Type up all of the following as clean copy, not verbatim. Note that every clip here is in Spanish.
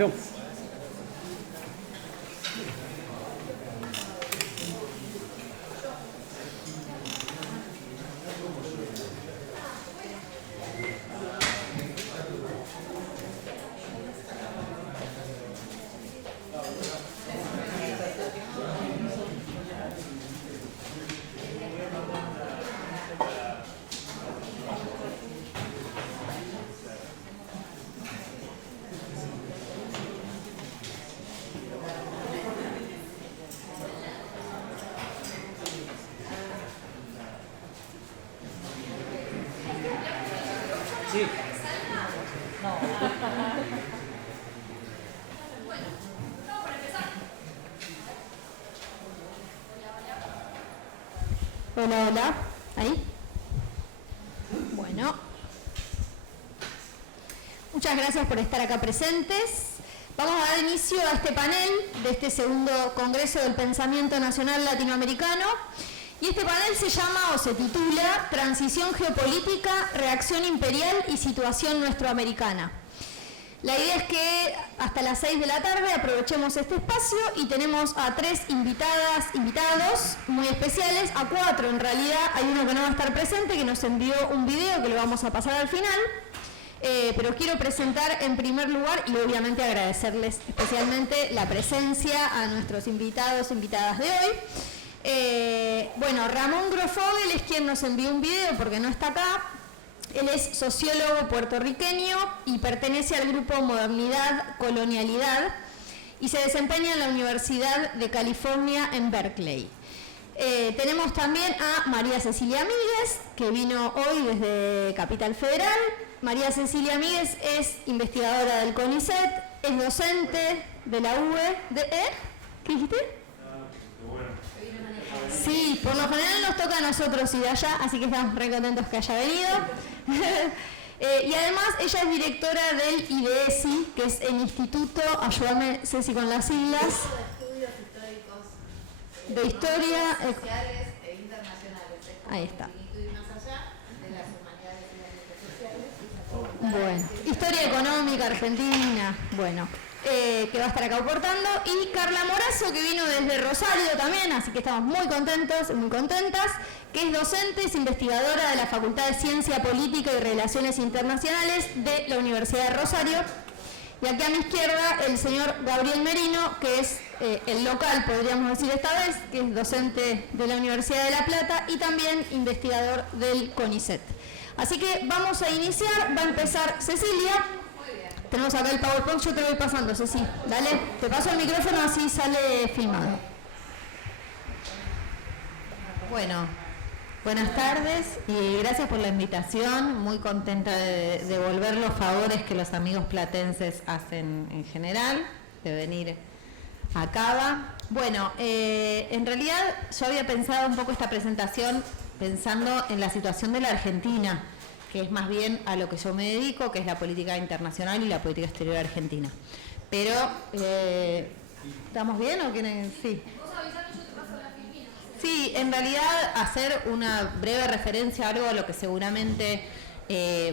presentación. Sí. Hola, hola. ¿Ahí? Bueno. Muchas gracias por estar acá presentes. Vamos a dar inicio a este panel de este segundo Congreso del Pensamiento Nacional Latinoamericano. Y este panel se llama o se titula Transición Geopolítica, Reacción Imperial y Situación Nuestroamericana. La idea es que hasta las 6 de la tarde aprovechemos este espacio y tenemos a 3 invitados muy especiales, a 4 en realidad. Hay uno que no va a estar presente, que nos envió un video que lo vamos a pasar al final. Pero quiero presentar en primer lugar y obviamente agradecerles especialmente la presencia a nuestros invitados e invitadas de hoy. Bueno, Ramón Grofogel es quien nos envió un video porque no está acá. Él es sociólogo puertorriqueño y pertenece al grupo Modernidad Colonialidad y se desempeña en la Universidad de California en Berkeley. Tenemos también a María Cecilia Míguez, que vino hoy desde Capital Federal. María Cecilia Míguez es investigadora del CONICET, es docente de la UE. ¿Qué dijiste? Sí, por lo general nos toca a nosotros ir allá, así que estamos re contentos que haya venido. Y además ella es directora del IDESI, que es el Instituto, ayúdame Ceci con las siglas, de estudios históricos de historia sociales e internacionales. Ahí está. Y más allá de las humanidades y las ciencias sociales. Bueno, historia económica argentina, bueno, que va a estar acá aportando, y Carla Morazo, que vino desde Rosario también, así que estamos muy contentos y muy contentas, que es docente, es investigadora de la Facultad de Ciencia Política y Relaciones Internacionales de la Universidad de Rosario. Y aquí a mi izquierda el señor Gabriel Merino, que es el local, podríamos decir esta vez, que es docente de la Universidad de La Plata y también investigador del CONICET. Así que vamos a iniciar, va a empezar Cecilia. Tenemos acá el PowerPoint, yo te voy pasando, Ceci. Dale, te paso el micrófono, así sale filmado. Bueno, buenas tardes y gracias por la invitación. Muy contenta de devolver los favores que los amigos platenses hacen en general, de venir a Cava. Bueno, en realidad yo había pensado un poco esta presentación pensando en la situación de la Argentina, que es más bien a lo que yo me dedico, que es la política internacional y la política exterior argentina. Pero, ¿estamos bien o quieren? Sí. Sí, en realidad hacer una breve referencia a algo a lo que seguramente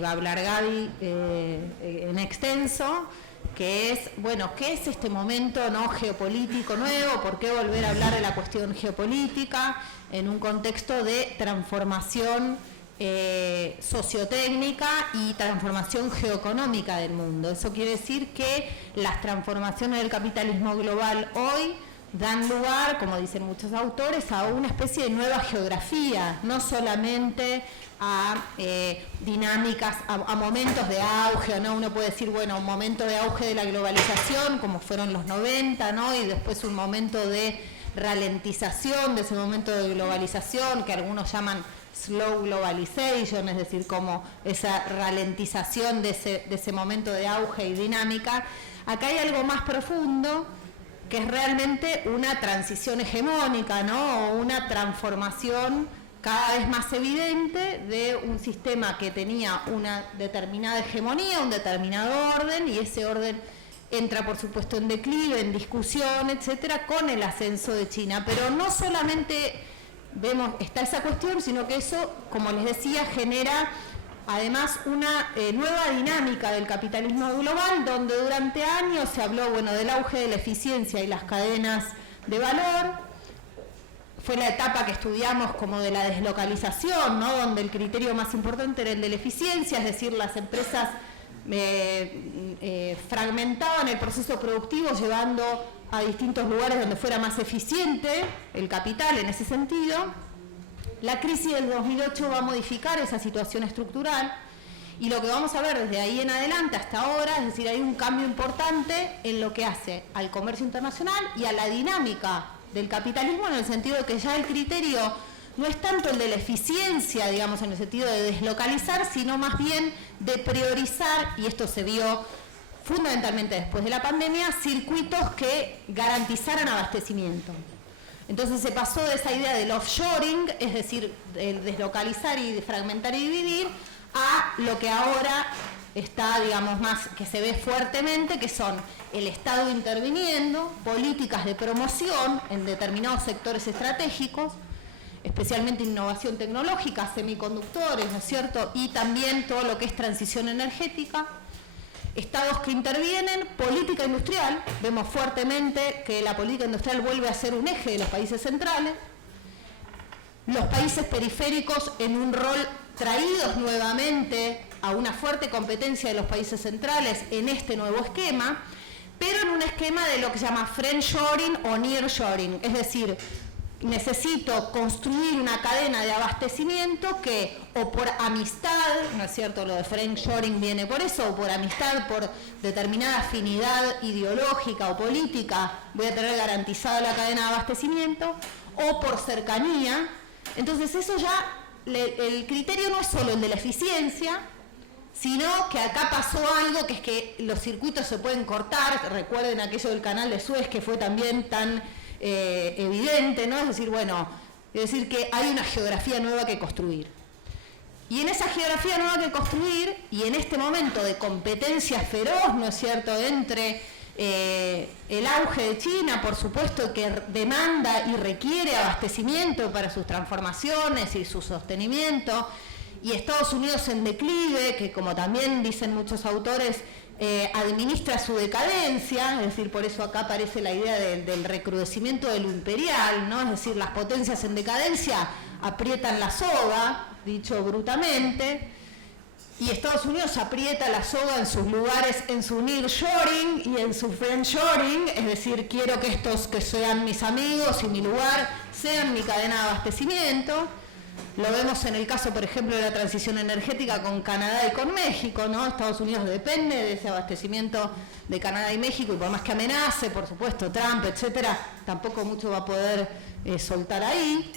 va a hablar Gaby en extenso, que es, bueno, ¿qué es este momento no geopolítico nuevo? ¿Por qué volver a hablar de la cuestión geopolítica en un contexto de transformación sociotécnica y transformación geoeconómica del mundo? Eso quiere decir que las transformaciones del capitalismo global hoy dan lugar, como dicen muchos autores, a una especie de nueva geografía, no solamente a dinámicas, a momentos de auge, ¿no? Uno puede decir, bueno, un momento de auge de la globalización, como fueron los 90, ¿no? Y después un momento de ralentización de ese momento de globalización, que algunos llaman slow globalization, es decir, como esa ralentización de ese momento de auge y dinámica. Acá hay algo más profundo, que es realmente una transición hegemónica, ¿no? O una transformación cada vez más evidente de un sistema que tenía una determinada hegemonía, un determinado orden, y ese orden entra, por supuesto, en declive, en discusión, etcétera, con el ascenso de China. Pero no solamente vemos, está esa cuestión, sino que eso, como les decía, genera además una nueva dinámica del capitalismo global, donde durante años se habló, bueno, del auge de la eficiencia y las cadenas de valor. Fue la etapa que estudiamos como de la deslocalización, ¿no? Donde el criterio más importante era el de la eficiencia, es decir, las empresas fragmentaban el proceso productivo llevando a distintos lugares donde fuera más eficiente el capital en ese sentido. La crisis del 2008 va a modificar esa situación estructural y lo que vamos a ver desde ahí en adelante hasta ahora, es decir, hay un cambio importante en lo que hace al comercio internacional y a la dinámica del capitalismo, en el sentido de que ya el criterio no es tanto el de la eficiencia, digamos, en el sentido de deslocalizar, sino más bien de priorizar, y esto se vio fundamentalmente después de la pandemia, circuitos que garantizaran abastecimiento. Entonces se pasó de esa idea del offshoring, es decir, el deslocalizar y fragmentar y dividir, a lo que ahora está, digamos, más que se ve fuertemente, que son el Estado interviniendo, políticas de promoción en determinados sectores estratégicos, especialmente innovación tecnológica, semiconductores, ¿no es cierto? Y también todo lo que es transición energética. Estados que intervienen, política industrial, vemos fuertemente que la política industrial vuelve a ser un eje de los países centrales, los países periféricos en un rol traídos nuevamente a una fuerte competencia de los países centrales en este nuevo esquema, pero en un esquema de lo que se llama friendshoring o nearshoring, es decir, necesito construir una cadena de abastecimiento que, o por amistad, ¿no es cierto? Lo de friendshoring viene por eso, o por amistad, por determinada afinidad ideológica o política, voy a tener garantizada la cadena de abastecimiento, o por cercanía. Entonces eso ya, el criterio no es solo el de la eficiencia, sino que acá pasó algo, que es que los circuitos se pueden cortar. Recuerden aquello del canal de Suez, que fue también tan evidente, ¿no? Es decir, bueno, es decir que hay una geografía nueva que construir. Y en esa geografía nueva que construir, y en este momento de competencia feroz, ¿no es cierto?, entre el auge de China, por supuesto, que demanda y requiere abastecimiento para sus transformaciones y su sostenimiento, y Estados Unidos en declive, que como también dicen muchos autores, administra su decadencia, es decir, por eso acá aparece la idea del recrudecimiento de lo imperial, ¿no? Es decir, las potencias en decadencia aprietan la soga, dicho brutamente, y Estados Unidos aprieta la soga en sus lugares, en su nearshoring y en su friendshoring, es decir, quiero que estos que sean mis amigos y mi lugar sean mi cadena de abastecimiento. Lo vemos en el caso, por ejemplo, de la transición energética con Canadá y con México, ¿no? Estados Unidos depende de ese abastecimiento de Canadá y México, y por más que amenace, por supuesto, Trump, etcétera, tampoco mucho va a poder soltar ahí.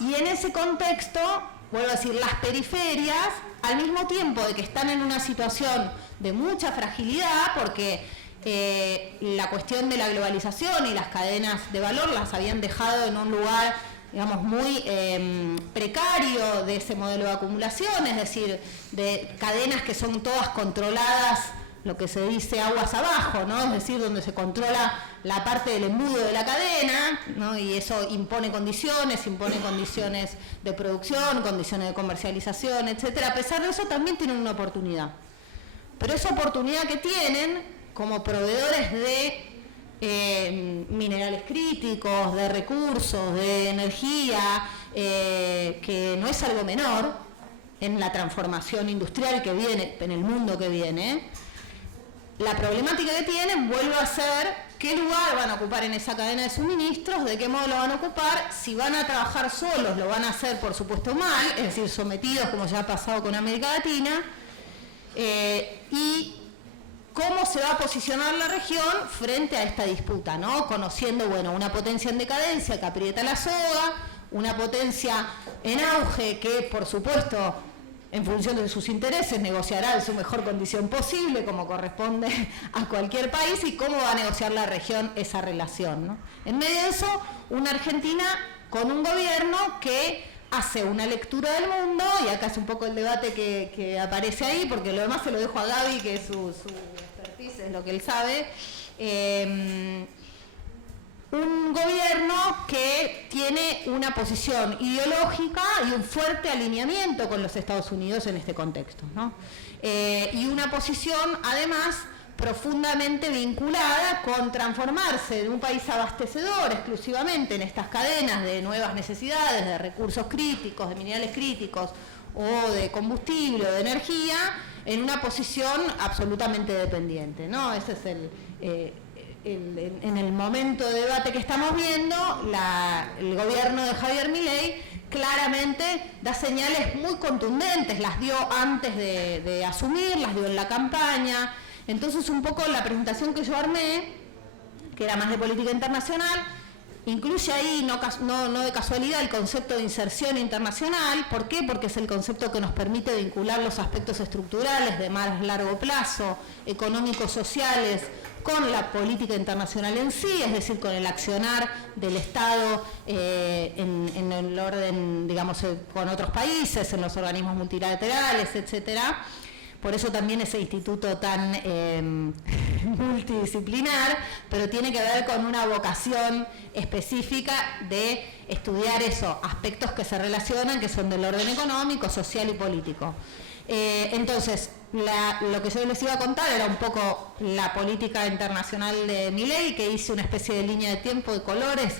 Y en ese contexto, vuelvo a decir, las periferias, al mismo tiempo de que están en una situación de mucha fragilidad, porque la cuestión de la globalización y las cadenas de valor las habían dejado en un lugar, digamos, muy precario de ese modelo de acumulación, es decir, de cadenas que son todas controladas, lo que se dice aguas abajo, ¿no? Es decir, donde se controla la parte del embudo de la cadena, ¿no? Y eso impone condiciones de producción, condiciones de comercialización, etcétera. A pesar de eso, también tienen una oportunidad. Pero esa oportunidad que tienen como proveedores de minerales críticos, de recursos, de energía, que no es algo menor en la transformación industrial que viene, en el mundo que viene. La problemática que tienen vuelve a ser qué lugar van a ocupar en esa cadena de suministros, de qué modo lo van a ocupar, si van a trabajar solos lo van a hacer por supuesto mal, es decir, sometidos como ya ha pasado con América Latina, y cómo se va a posicionar la región frente a esta disputa, ¿no? Conociendo, bueno, una potencia en decadencia que aprieta la soga, una potencia en auge que, por supuesto, en función de sus intereses, negociará en su mejor condición posible, como corresponde a cualquier país, y cómo va a negociar la región esa relación, ¿no? En medio de eso, una Argentina con un gobierno que hace una lectura del mundo, y acá es un poco el debate que aparece ahí, porque lo demás se lo dejo a Gaby, que es su expertise, es lo que él sabe, un gobierno que tiene una posición ideológica y un fuerte alineamiento con los Estados Unidos en este contexto, ¿no? Y una posición, además, profundamente vinculada con transformarse de un país abastecedor exclusivamente en estas cadenas de nuevas necesidades, de recursos críticos, de minerales críticos o de combustible o de energía, en una posición absolutamente dependiente, ¿no? Ese es en el momento de debate que estamos viendo, el gobierno de Javier Milei claramente da señales muy contundentes, las dio antes de asumir, las dio en la campaña. Entonces, un poco la presentación que yo armé, que era más de política internacional, incluye ahí, no de casualidad, el concepto de inserción internacional. ¿Por qué? Porque es el concepto que nos permite vincular los aspectos estructurales de más largo plazo, económicos, sociales, con la política internacional en sí, es decir, con el accionar del Estado en el orden, digamos, con otros países, en los organismos multilaterales, etcétera. Por eso también ese instituto tan multidisciplinar, pero tiene que ver con una vocación específica de estudiar eso, aspectos que se relacionan, que son del orden económico, social y político. Entonces, lo que yo les iba a contar era un poco la política internacional de Milei, que hice una especie de línea de tiempo de colores,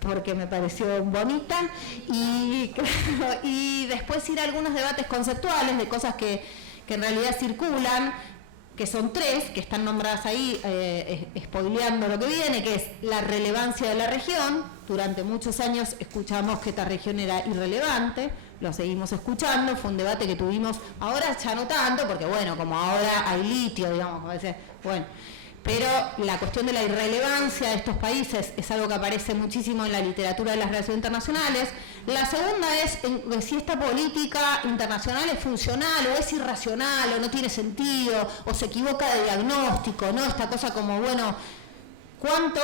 porque me pareció bonita, y después ir a algunos debates conceptuales de cosas que en realidad circulan, que son tres, que están nombradas ahí, spoileando lo que viene, que es la relevancia de la región. Durante muchos años escuchamos que esta región era irrelevante, lo seguimos escuchando, fue un debate que tuvimos, ahora ya no tanto, porque bueno, como ahora hay litio, digamos, a veces, bueno, pero la cuestión de la irrelevancia de estos países es algo que aparece muchísimo en la literatura de las relaciones internacionales. La segunda es si esta política internacional es funcional o es irracional o no tiene sentido o se equivoca de diagnóstico, ¿no? Esta cosa como, bueno, cuánto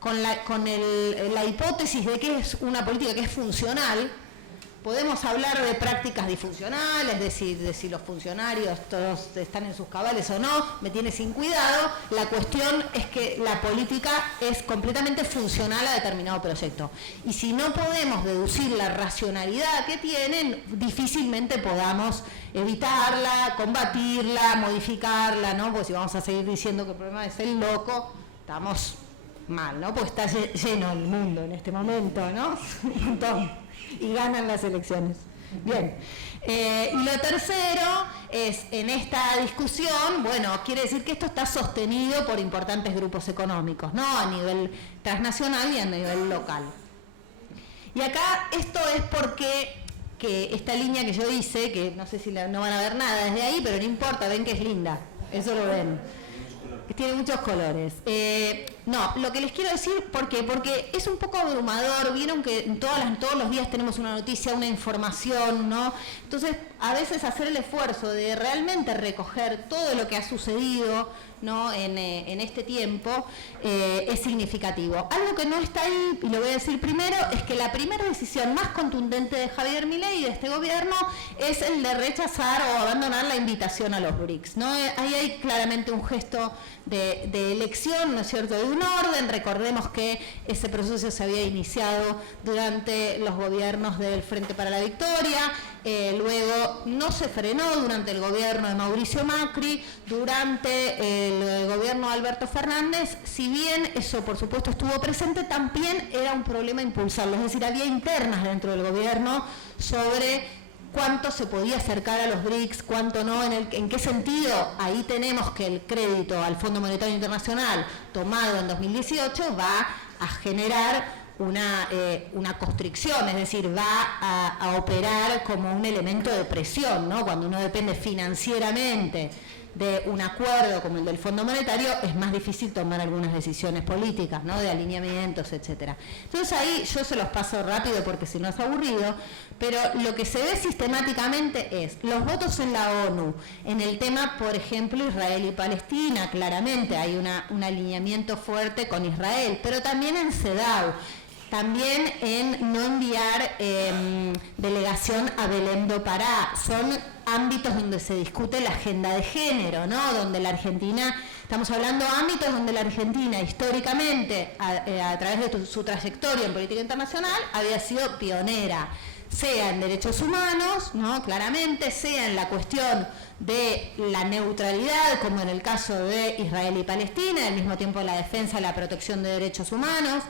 con la hipótesis de que es una política que es funcional, podemos hablar de prácticas disfuncionales, de si los funcionarios todos están en sus cabales o no, me tiene sin cuidado. La cuestión es que la política es completamente funcional a determinado proyecto. Y si no podemos deducir la racionalidad que tienen, difícilmente podamos evitarla, combatirla, modificarla, ¿no? Porque si vamos a seguir diciendo que el problema es el loco, estamos mal, ¿no? Porque está lleno el mundo en este momento, ¿no? Un montón. Y ganan las elecciones. Bien. Y lo tercero es, en esta discusión, bueno, quiere decir que esto está sostenido por importantes grupos económicos, ¿no? A nivel transnacional y a nivel local. Y acá esto es porque que esta línea que yo hice, que no sé si no van a ver nada desde ahí, pero no importa, ven que es linda, eso lo ven. Tiene muchos colores. No, lo que les quiero decir, ¿por qué? Porque es un poco abrumador. Vieron que todos los días tenemos una noticia, una información, ¿no? Entonces, a veces hacer el esfuerzo de realmente recoger todo lo que ha sucedido, ¿no? en este tiempo es significativo. Algo que no está ahí, y lo voy a decir primero, es que la primera decisión más contundente de Javier Milei y de este gobierno es el de rechazar o abandonar la invitación a los BRICS, ¿no? Ahí hay claramente un gesto de elección, ¿no es cierto?, de un orden. Recordemos que ese proceso se había iniciado durante los gobiernos del Frente para la Victoria, luego no se frenó durante el gobierno de Mauricio Macri, durante el gobierno de Alberto Fernández. Si bien eso por supuesto estuvo presente, también era un problema impulsarlo, es decir, había internas dentro del gobierno sobre cuánto se podía acercar a los BRICS, cuánto no, en qué sentido. Ahí tenemos que el crédito al Fondo Monetario Internacional tomado en 2018 va a generar una constricción, es decir, va a operar como un elemento de presión, ¿no? Cuando uno depende financieramente de un acuerdo como el del Fondo Monetario, es más difícil tomar algunas decisiones políticas, ¿no? De alineamientos, etcétera. Entonces ahí yo se los paso rápido porque si no es aburrido, pero lo que se ve sistemáticamente es los votos en la ONU, en el tema, por ejemplo, Israel y Palestina. Claramente hay un alineamiento fuerte con Israel, pero también en CEDAW, también en no enviar delegación a Belém do Pará. Son ámbitos donde se discute la agenda de género, ¿no? Donde la Argentina, estamos hablando de ámbitos donde la Argentina históricamente, a través de su trayectoria en política internacional, había sido pionera, sea en derechos humanos, ¿no? Claramente, sea en la cuestión de la neutralidad, como en el caso de Israel y Palestina, al mismo tiempo la defensa y la protección de derechos humanos.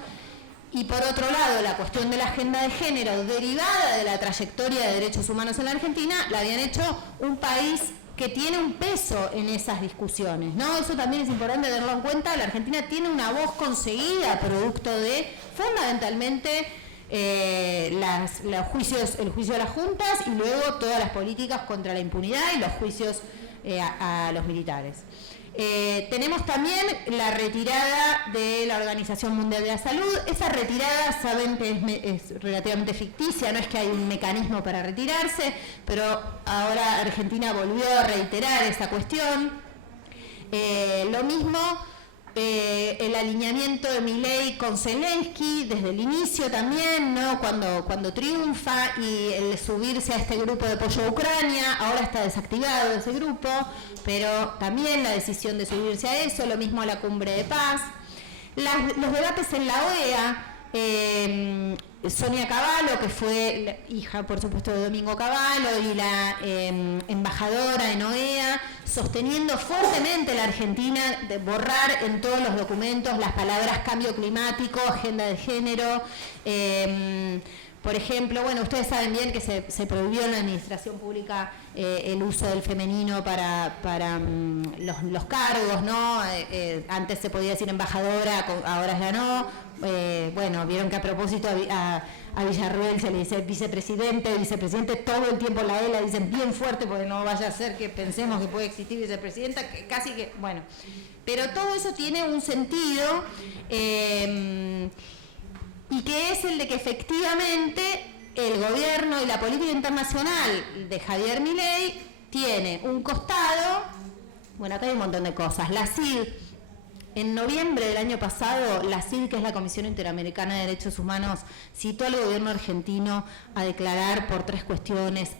Y por otro lado, la cuestión de la agenda de género derivada de la trayectoria de derechos humanos en la Argentina, la habían hecho un país que tiene un peso en esas discusiones, ¿no? Eso también es importante tenerlo en cuenta. La Argentina tiene una voz conseguida producto de, fundamentalmente, el juicio de las juntas y luego todas las políticas contra la impunidad y los juicios a los militares. Tenemos también la retirada de la Organización Mundial de la Salud. Esa retirada, saben que es relativamente ficticia, no es que hay un mecanismo para retirarse, pero ahora Argentina volvió a reiterar esa cuestión. Lo mismo, el alineamiento de Milei con Zelensky desde el inicio también, ¿no? Cuando triunfa, y el subirse a este grupo de apoyo a Ucrania, ahora está desactivado ese grupo, pero también la decisión de subirse a eso, lo mismo a la cumbre de paz. Los debates en la OEA, Sonia Cavallo, que fue hija, por supuesto, de Domingo Cavallo, y la embajadora en OEA, sosteniendo fuertemente la Argentina de borrar en todos los documentos las palabras cambio climático, agenda de género. Por ejemplo, bueno, ustedes saben bien que se prohibió en la administración pública el uso del femenino para los cargos, ¿no? Antes se podía decir embajadora, ahora ya no. Bueno, vieron que a propósito a Villarruel se le dice vicepresidente, todo el tiempo la E la dicen bien fuerte porque no vaya a ser que pensemos que puede existir vicepresidenta, que casi que, bueno. Pero todo eso tiene un sentido, y que es el de que efectivamente el gobierno y la política internacional de Javier Milei tiene un costado, bueno, acá hay un montón de cosas. La CID, en noviembre del año pasado, la CID, que es la Comisión Interamericana de Derechos Humanos, citó al gobierno argentino a declarar por 3 cuestiones: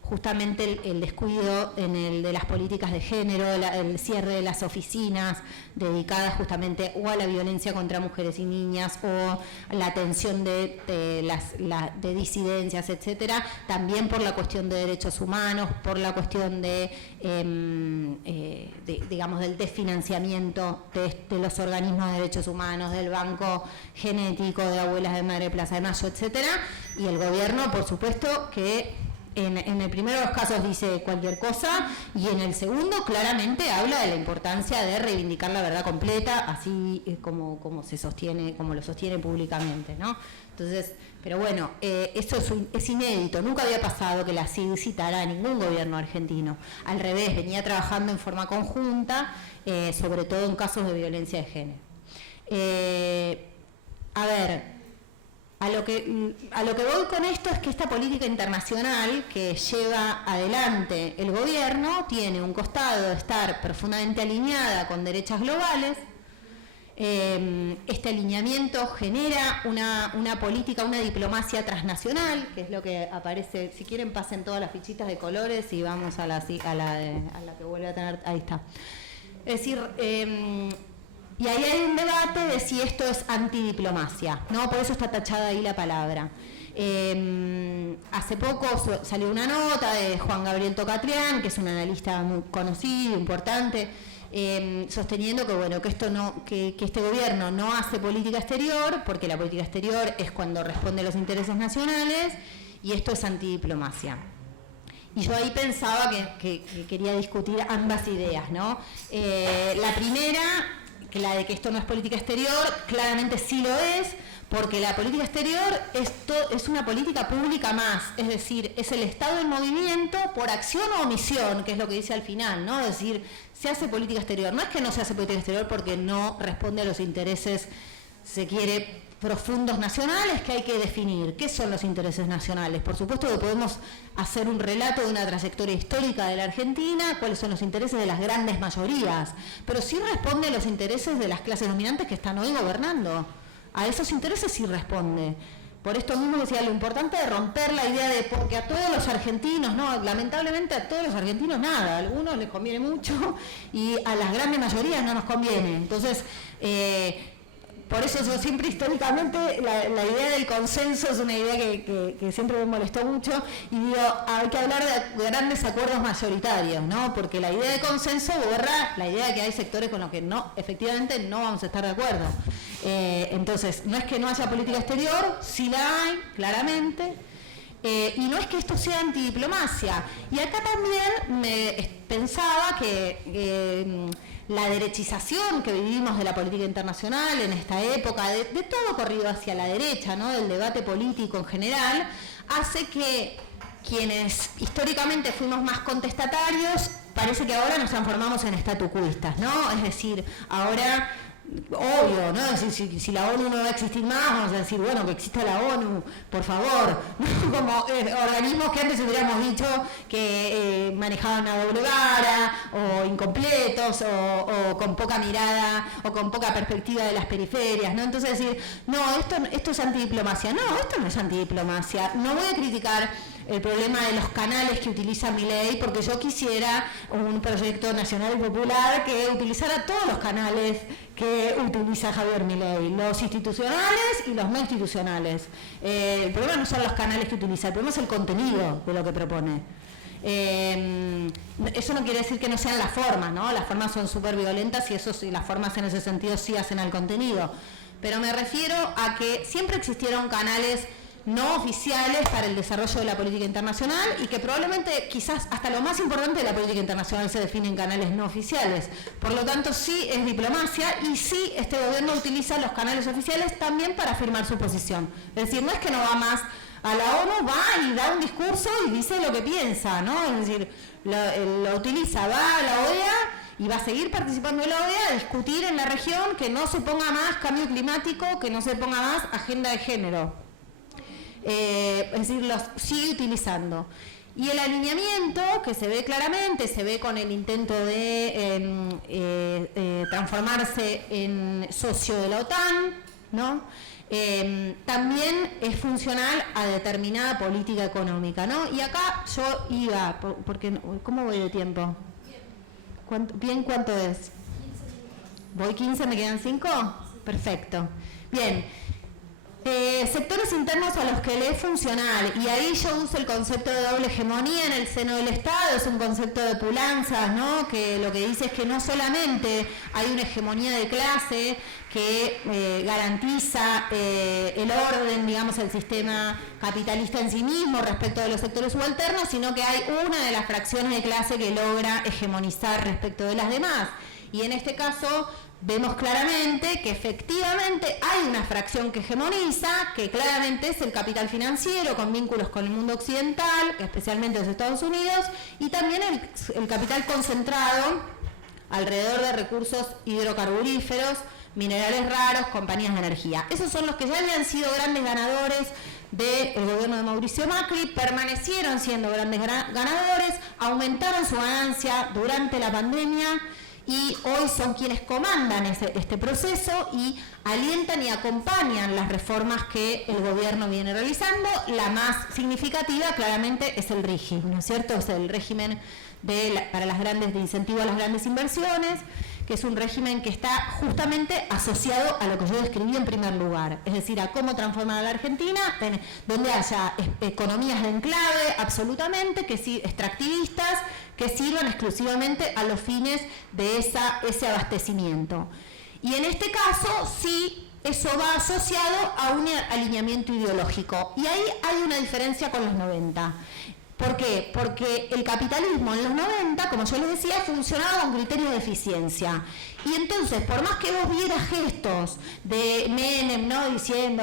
justamente el descuido en el de las políticas de género, el cierre de las oficinas dedicadas justamente o a la violencia contra mujeres y niñas o la atención de disidencias, etcétera, también por la cuestión de derechos humanos, por la cuestión digamos, del desfinanciamiento de los organismos de derechos humanos, del banco genético, de abuelas de Madre Plaza de Mayo, etcétera, y el gobierno, por supuesto, que en el primero de los casos dice cualquier cosa, y en el segundo claramente habla de la importancia de reivindicar la verdad completa, así como se sostiene, como lo sostiene públicamente, ¿no? Entonces, pero bueno, eso es inédito, nunca había pasado que la CID citara a ningún gobierno argentino. Al revés, venía trabajando en forma conjunta, sobre todo en casos de violencia de género. A lo que voy con esto es que esta política internacional que lleva adelante el gobierno tiene un costado de estar profundamente alineada con derechas globales. Este alineamiento genera una política, una diplomacia transnacional, que es lo que aparece. Si quieren, pasen todas las fichitas de colores y vamos a la que vuelve a tener. Ahí está. Es decir, y ahí hay un debate de si esto es antidiplomacia, ¿no? Por eso está tachada ahí la palabra. Hace poco salió una nota de Juan Gabriel Tocatrián, que es un analista muy conocido, importante, sosteniendo que bueno, que este gobierno no hace política exterior, porque la política exterior es cuando responde a los intereses nacionales, y esto es antidiplomacia. Y yo ahí pensaba que quería discutir ambas ideas, ¿no? La primera, que la de que esto no es política exterior, claramente sí lo es, porque la política exterior es una política pública más, es decir, es el Estado en movimiento por acción o omisión, que es lo que dice al final, ¿no? Es decir, se hace política exterior, no es que no se hace política exterior porque no responde a los intereses, se quiere, profundos nacionales, que hay que definir. ¿Qué son los intereses nacionales? Por supuesto que podemos hacer un relato de una trayectoria histórica de la Argentina, cuáles son los intereses de las grandes mayorías, pero sí responde a los intereses de las clases dominantes que están hoy gobernando. A esos intereses sí responde. Por esto mismo decía lo importante de romper la idea de porque a todos los argentinos, no, lamentablemente a todos los argentinos nada, a algunos les conviene mucho y a las grandes mayorías no nos conviene. Entonces, por eso yo siempre históricamente la idea del consenso es una idea que siempre me molestó mucho y digo, hay que hablar de grandes acuerdos mayoritarios, ¿no? Porque la idea de consenso borra la idea de que hay sectores con los que no, efectivamente no vamos a estar de acuerdo. Entonces, no es que no haya política exterior, sí la hay, claramente, y no es que esto sea antidiplomacia. Y acá también pensaba que la derechización que vivimos de la política internacional en esta época, de todo corrido hacia la derecha, ¿no? Del debate político en general, hace que quienes históricamente fuimos más contestatarios, parece que ahora nos transformamos en estatucuistas, ¿no? Es decir, ahora, obvio, ¿no? Si la ONU no va a existir más, vamos a decir, bueno, que exista la ONU, por favor, ¿no? Como organismos que antes hubiéramos dicho que manejaban a doble vara, o incompletos, o con poca mirada, o con poca perspectiva de las periferias, ¿no? Entonces decir, no, esto es antidiplomacia. No, esto no es antidiplomacia. No voy a criticar el problema de los canales que utiliza Milei, porque yo quisiera un proyecto nacional y popular que utilizara todos los canales que utiliza Javier Milei, los institucionales y los no institucionales. El problema no son los canales que utiliza, el problema es el contenido de lo que propone. Eso no quiere decir que no sean las formas, ¿no? Las formas son súper violentas y las formas en ese sentido sí hacen al contenido. Pero me refiero a que siempre existieron canales no oficiales para el desarrollo de la política internacional y que probablemente quizás hasta lo más importante de la política internacional se define en canales no oficiales. Por lo tanto, sí es diplomacia y sí este gobierno utiliza los canales oficiales también para afirmar su posición. Es decir, no es que no va más a la ONU, va y da un discurso y dice lo que piensa, ¿no? Es decir, lo utiliza, va a la OEA y va a seguir participando en la OEA a discutir en la región que no se ponga más cambio climático, que no se ponga más agenda de género. Es decir, los sigue utilizando. Y el alineamiento, que se ve claramente, se ve con el intento de transformarse en socio de la OTAN, ¿no? También es funcional a determinada política económica, ¿no? Y acá yo iba, porque ¿cómo voy de tiempo? Bien, ¿cuánto es? 15 ¿Voy 15? ¿Me quedan 5? Perfecto. Bien. Sectores internos a los que le es funcional, y ahí yo uso el concepto de doble hegemonía en el seno del Estado, es un concepto de pulanzas, ¿no? Que lo que dice es que no solamente hay una hegemonía de clase que garantiza el orden, digamos, el sistema capitalista en sí mismo respecto de los sectores subalternos, sino que hay una de las fracciones de clase que logra hegemonizar respecto de las demás. Y en este caso vemos claramente que efectivamente hay una fracción que hegemoniza, que claramente es el capital financiero con vínculos con el mundo occidental, especialmente los Estados Unidos, y también el capital concentrado alrededor de recursos hidrocarburíferos, minerales raros, compañías de energía. Esos son los que ya habían sido grandes ganadores del gobierno de Mauricio Macri, permanecieron siendo grandes ganadores, aumentaron su ganancia durante la pandemia, y hoy son quienes comandan este proceso y alientan y acompañan las reformas que el gobierno viene realizando. La más significativa claramente es el RIGI, ¿no es cierto? Es el régimen para de incentivo a las grandes inversiones, que es un régimen que está justamente asociado a lo que yo describí en primer lugar, es decir, a cómo transformar a la Argentina, donde haya economías de enclave absolutamente, extractivistas, que sirvan exclusivamente a los fines de ese abastecimiento. Y en este caso, sí, eso va asociado a un alineamiento ideológico. Y ahí hay una diferencia con los 90. ¿Por qué? Porque el capitalismo en los 90, como yo les decía, funcionaba con criterios de eficiencia. Y entonces, por más que vos vieras gestos de Menem, ¿no? Diciendo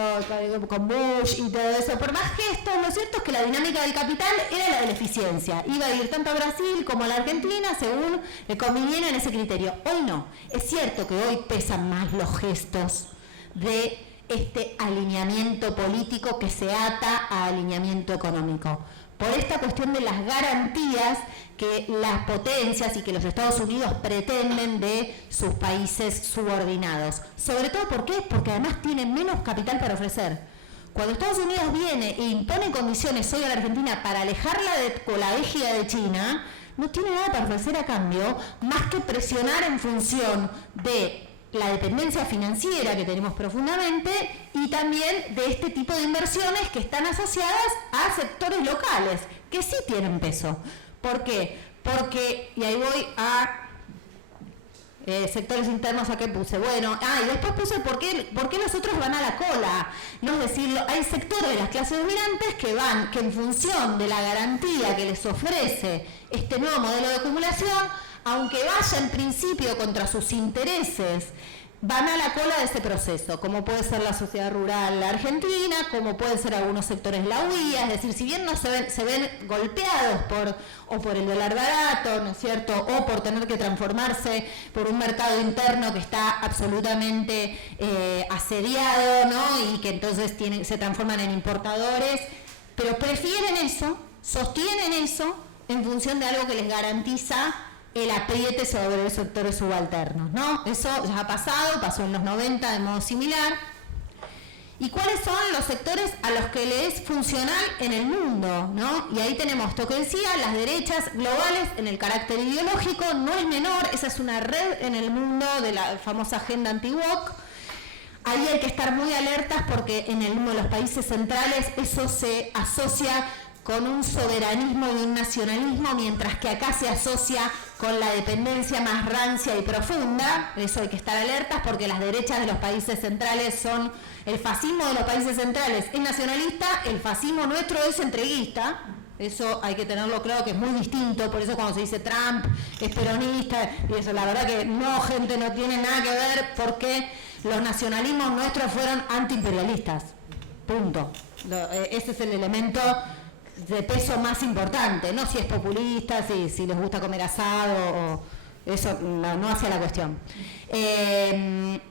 con Bush y todo eso, por más gestos, lo cierto es que la dinámica del capital era la de la eficiencia. Iba a ir tanto a Brasil como a la Argentina según le conviniera en ese criterio. Hoy no. Es cierto que hoy pesan más los gestos de este alineamiento político que se ata a alineamiento económico. Por esta cuestión de las garantías que las potencias y que los Estados Unidos pretenden de sus países subordinados. Sobre todo, ¿por qué? Porque además tienen menos capital para ofrecer. Cuando Estados Unidos viene e impone condiciones hoy a la Argentina para alejarla con la égida de China, no tiene nada para ofrecer a cambio más que presionar en función de la dependencia financiera que tenemos profundamente y también de este tipo de inversiones que están asociadas a sectores locales, que sí tienen peso. ¿Por qué? Porque, y ahí voy a sectores internos, ¿a qué puse? Bueno, y después puse por qué los otros van a la cola. No es decir, hay sectores de las clases dominantes que en función de la garantía que les ofrece este nuevo modelo de acumulación, aunque vaya en principio contra sus intereses, van a la cola de ese proceso, como puede ser la sociedad rural argentina, como pueden ser algunos sectores de la UIA, es decir, si bien no se ven golpeados por el dólar barato, ¿no es cierto?, o por tener que transformarse por un mercado interno que está absolutamente asediado, ¿no?, y que entonces se transforman en importadores, pero prefieren eso, sostienen eso, en función de algo que les garantiza el apriete sobre los sectores subalternos, ¿no? Eso ya ha pasado, pasó en los 90 de modo similar. ¿Y cuáles son los sectores a los que le es funcional en el mundo, ¿no? Y ahí tenemos esto que decía, las derechas globales en el carácter ideológico, no es menor, esa es una red en el mundo de la famosa agenda anti-woke. Ahí hay que estar muy alertas porque en el mundo de los países centrales eso se asocia con un soberanismo y un nacionalismo, mientras que acá se asocia con la dependencia más rancia y profunda. Eso hay que estar alertas porque las derechas de los países centrales son, el fascismo de los países centrales es nacionalista, el fascismo nuestro es entreguista. Eso hay que tenerlo claro que es muy distinto, por eso cuando se dice Trump es peronista, y eso la verdad que no, gente, no tiene nada que ver porque los nacionalismos nuestros fueron antiimperialistas. Punto. Ese es el elemento de peso más importante, no si es populista, si les gusta comer asado, o eso no hacia la cuestión. ¿Qué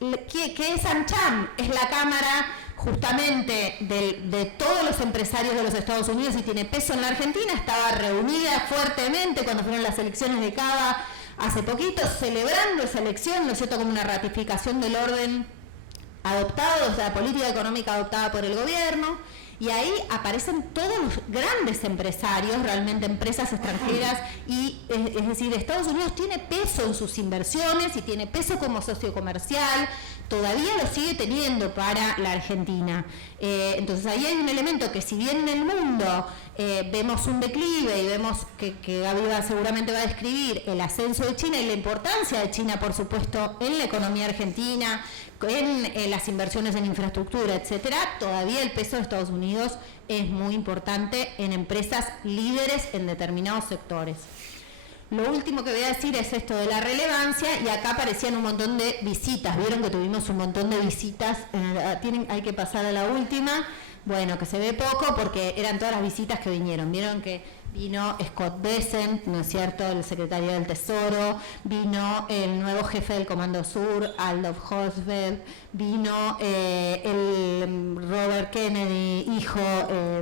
es AmCham? Es la cámara justamente de todos los empresarios de los Estados Unidos y tiene peso en la Argentina, estaba reunida fuertemente cuando fueron las elecciones de Cava hace poquito, celebrando esa elección, ¿no es cierto?, como una ratificación del orden adoptado, o sea, la política económica adoptada por el gobierno. Y ahí aparecen todos los grandes empresarios, realmente empresas extranjeras, y es decir, Estados Unidos tiene peso en sus inversiones y tiene peso como socio comercial, todavía lo sigue teniendo para la Argentina. Entonces ahí hay un elemento que si bien en el mundo vemos un declive y vemos que Gaby seguramente va a describir el ascenso de China y la importancia de China, por supuesto, en la economía argentina, en las inversiones en infraestructura, etcétera, todavía el peso de Estados Unidos es muy importante en empresas líderes en determinados sectores. Lo último que voy a decir es esto de la relevancia, y acá aparecían un montón de visitas, vieron que tuvimos un montón de visitas, hay que pasar a la última, bueno, que se ve poco porque eran todas las visitas que vinieron, vieron que vino Scott Bessent, ¿no es cierto?, el secretario del Tesoro, vino el nuevo jefe del Comando Sur, Adolf Hosfeld, vino el Robert Kennedy, hijo,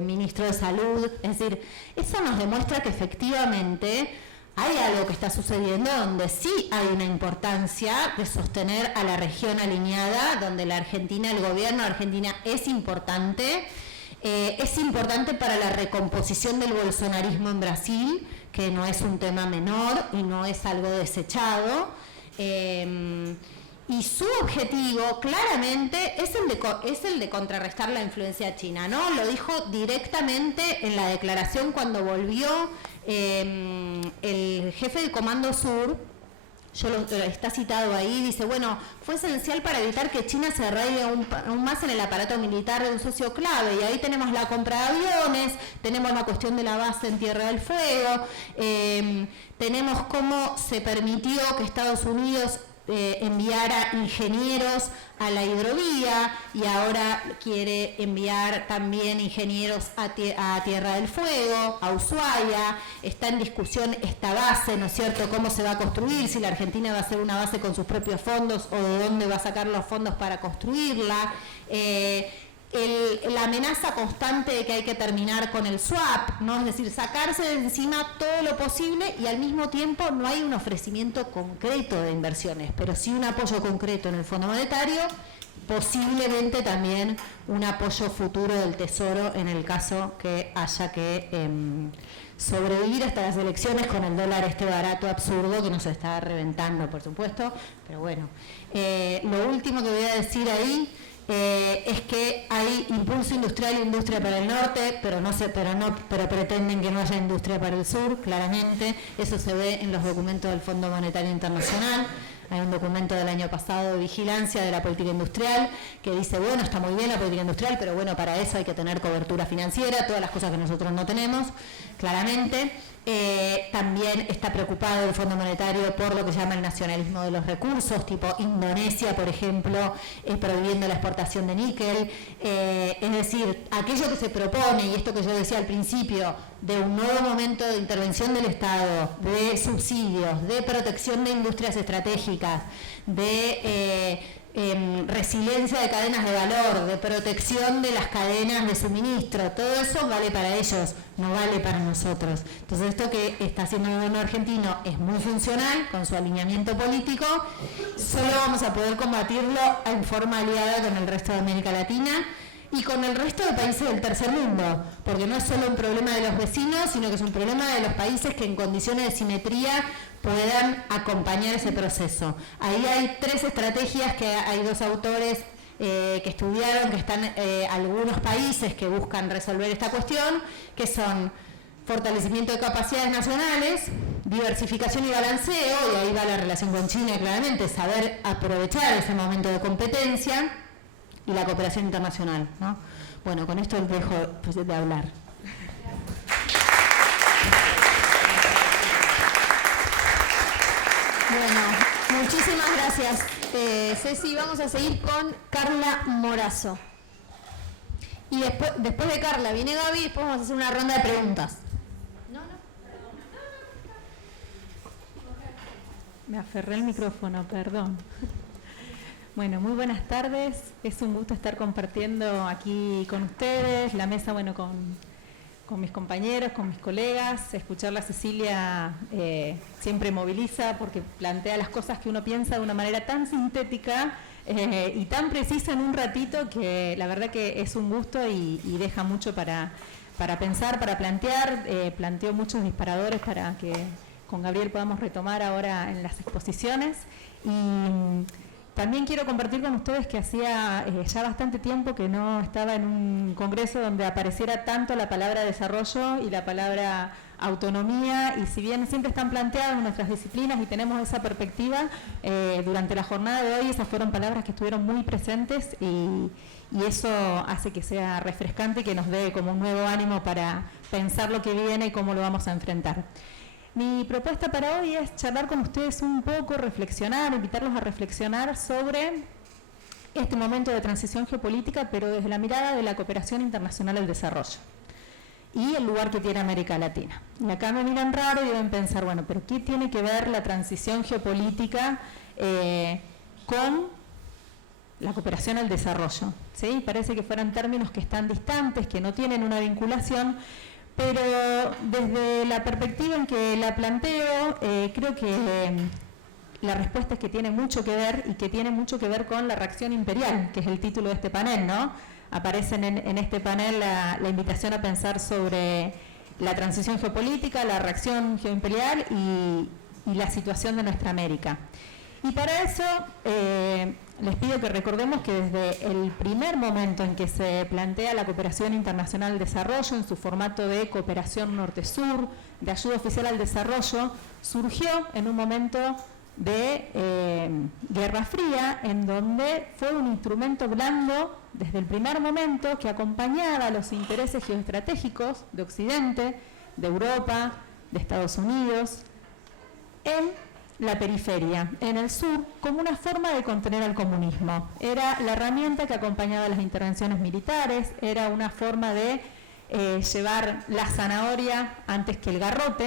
ministro de Salud. Es decir, eso nos demuestra que efectivamente hay algo que está sucediendo donde sí hay una importancia de sostener a la región alineada, donde la Argentina, el gobierno de Argentina es importante. Es importante para la recomposición del bolsonarismo en Brasil, que no es un tema menor y no es algo desechado. Y su objetivo claramente es el de contrarrestar la influencia china, ¿no? Lo dijo directamente en la declaración cuando volvió el jefe del Comando Sur. Está citado ahí, dice, bueno, fue esencial para evitar que China se arraigue aún más en el aparato militar de un socio clave, y ahí tenemos la compra de aviones, tenemos la cuestión de la base en Tierra del Fuego, tenemos cómo se permitió que Estados Unidos enviara ingenieros a la hidrovía y ahora quiere enviar también ingenieros a Tierra del Fuego, a Ushuaia. Está en discusión esta base, ¿no es cierto?, cómo se va a construir, si la Argentina va a hacer una base con sus propios fondos o de dónde va a sacar los fondos para construirla. la amenaza constante de que hay que terminar con el swap, ¿no? Es decir, sacarse de encima todo lo posible y al mismo tiempo no hay un ofrecimiento concreto de inversiones, pero sí un apoyo concreto en el Fondo Monetario, posiblemente también un apoyo futuro del Tesoro en el caso que haya que sobrevivir hasta las elecciones con el dólar barato absurdo que nos está reventando, por supuesto, pero bueno. Lo último que voy a decir ahí es que hay impulso industrial e industria para el norte, pero pretenden que no haya industria para el sur, claramente. Eso se ve en los documentos del Fondo Monetario Internacional. Hay un documento del año pasado de vigilancia de la política industrial que dice, bueno, está muy bien la política industrial, pero bueno, para eso hay que tener cobertura financiera, todas las cosas que nosotros no tenemos, claramente. También está preocupado el Fondo Monetario por lo que se llama el nacionalismo de los recursos, tipo Indonesia, por ejemplo, prohibiendo la exportación de níquel. Es decir, aquello que se propone, y esto que yo decía al principio, de un nuevo momento de intervención del Estado, de subsidios, de protección de industrias estratégicas, de resiliencia de cadenas de valor, de protección de las cadenas de suministro, todo eso vale para ellos, no vale para nosotros. Entonces esto que está haciendo el gobierno argentino es muy funcional con su alineamiento político, solo vamos a poder combatirlo en forma aliada con el resto de América Latina y con el resto de países del tercer mundo, porque no es solo un problema de los vecinos, sino que es un problema de los países que en condiciones de simetría puedan acompañar ese proceso. Ahí hay 3 estrategias que hay 2 autores que estudiaron, que están algunos países que buscan resolver esta cuestión, que son fortalecimiento de capacidades nacionales, diversificación y balanceo, y ahí va la relación con China claramente, saber aprovechar ese momento de competencia, y la cooperación internacional, ¿no? Bueno, con esto les dejo de hablar. Bueno, muchísimas gracias, Ceci. Vamos a seguir con Carla Morazo. Y después de Carla viene Gaby y después vamos a hacer una ronda de preguntas. Me aferré el micrófono, perdón. Bueno, muy buenas tardes. Es un gusto estar compartiendo aquí con ustedes, la mesa, bueno, con mis compañeros, con mis colegas. Escucharla a Cecilia siempre moviliza porque plantea las cosas que uno piensa de una manera tan sintética y tan precisa en un ratito que la verdad que es un gusto y deja mucho para pensar, para plantear. Planteó muchos disparadores para que con Gabriel podamos retomar ahora en las exposiciones. Y también quiero compartir con ustedes que hacía ya bastante tiempo que no estaba en un congreso donde apareciera tanto la palabra desarrollo y la palabra autonomía, y si bien siempre están planteadas en nuestras disciplinas y tenemos esa perspectiva, durante la jornada de hoy esas fueron palabras que estuvieron muy presentes y eso hace que sea refrescante y que nos dé como un nuevo ánimo para pensar lo que viene y cómo lo vamos a enfrentar. Mi propuesta para hoy es charlar con ustedes un poco, reflexionar, invitarlos a reflexionar sobre este momento de transición geopolítica, pero desde la mirada de la cooperación internacional al desarrollo y el lugar que tiene América Latina. Y acá me miran raro y deben pensar, bueno, pero ¿qué tiene que ver la transición geopolítica con la cooperación al desarrollo? ¿Sí? Parece que fueran términos que están distantes, que no tienen una vinculación, pero desde la perspectiva en que la planteo, creo que la respuesta es que tiene mucho que ver y que tiene mucho que ver con la reacción imperial, que es el título de este panel, ¿no? Aparecen en este panel la invitación a pensar sobre la transición geopolítica, la reacción geoimperial y la situación de nuestra América. Y para eso les pido que recordemos que desde el primer momento en que se plantea la cooperación internacional al desarrollo en su formato de cooperación norte-sur, de ayuda oficial al desarrollo, surgió en un momento de Guerra Fría, en donde fue un instrumento blando desde el primer momento que acompañaba los intereses geoestratégicos de Occidente, de Europa, de Estados Unidos, en la periferia, en el sur, como una forma de contener al comunismo. Era la herramienta que acompañaba las intervenciones militares, era una forma de llevar la zanahoria antes que el garrote,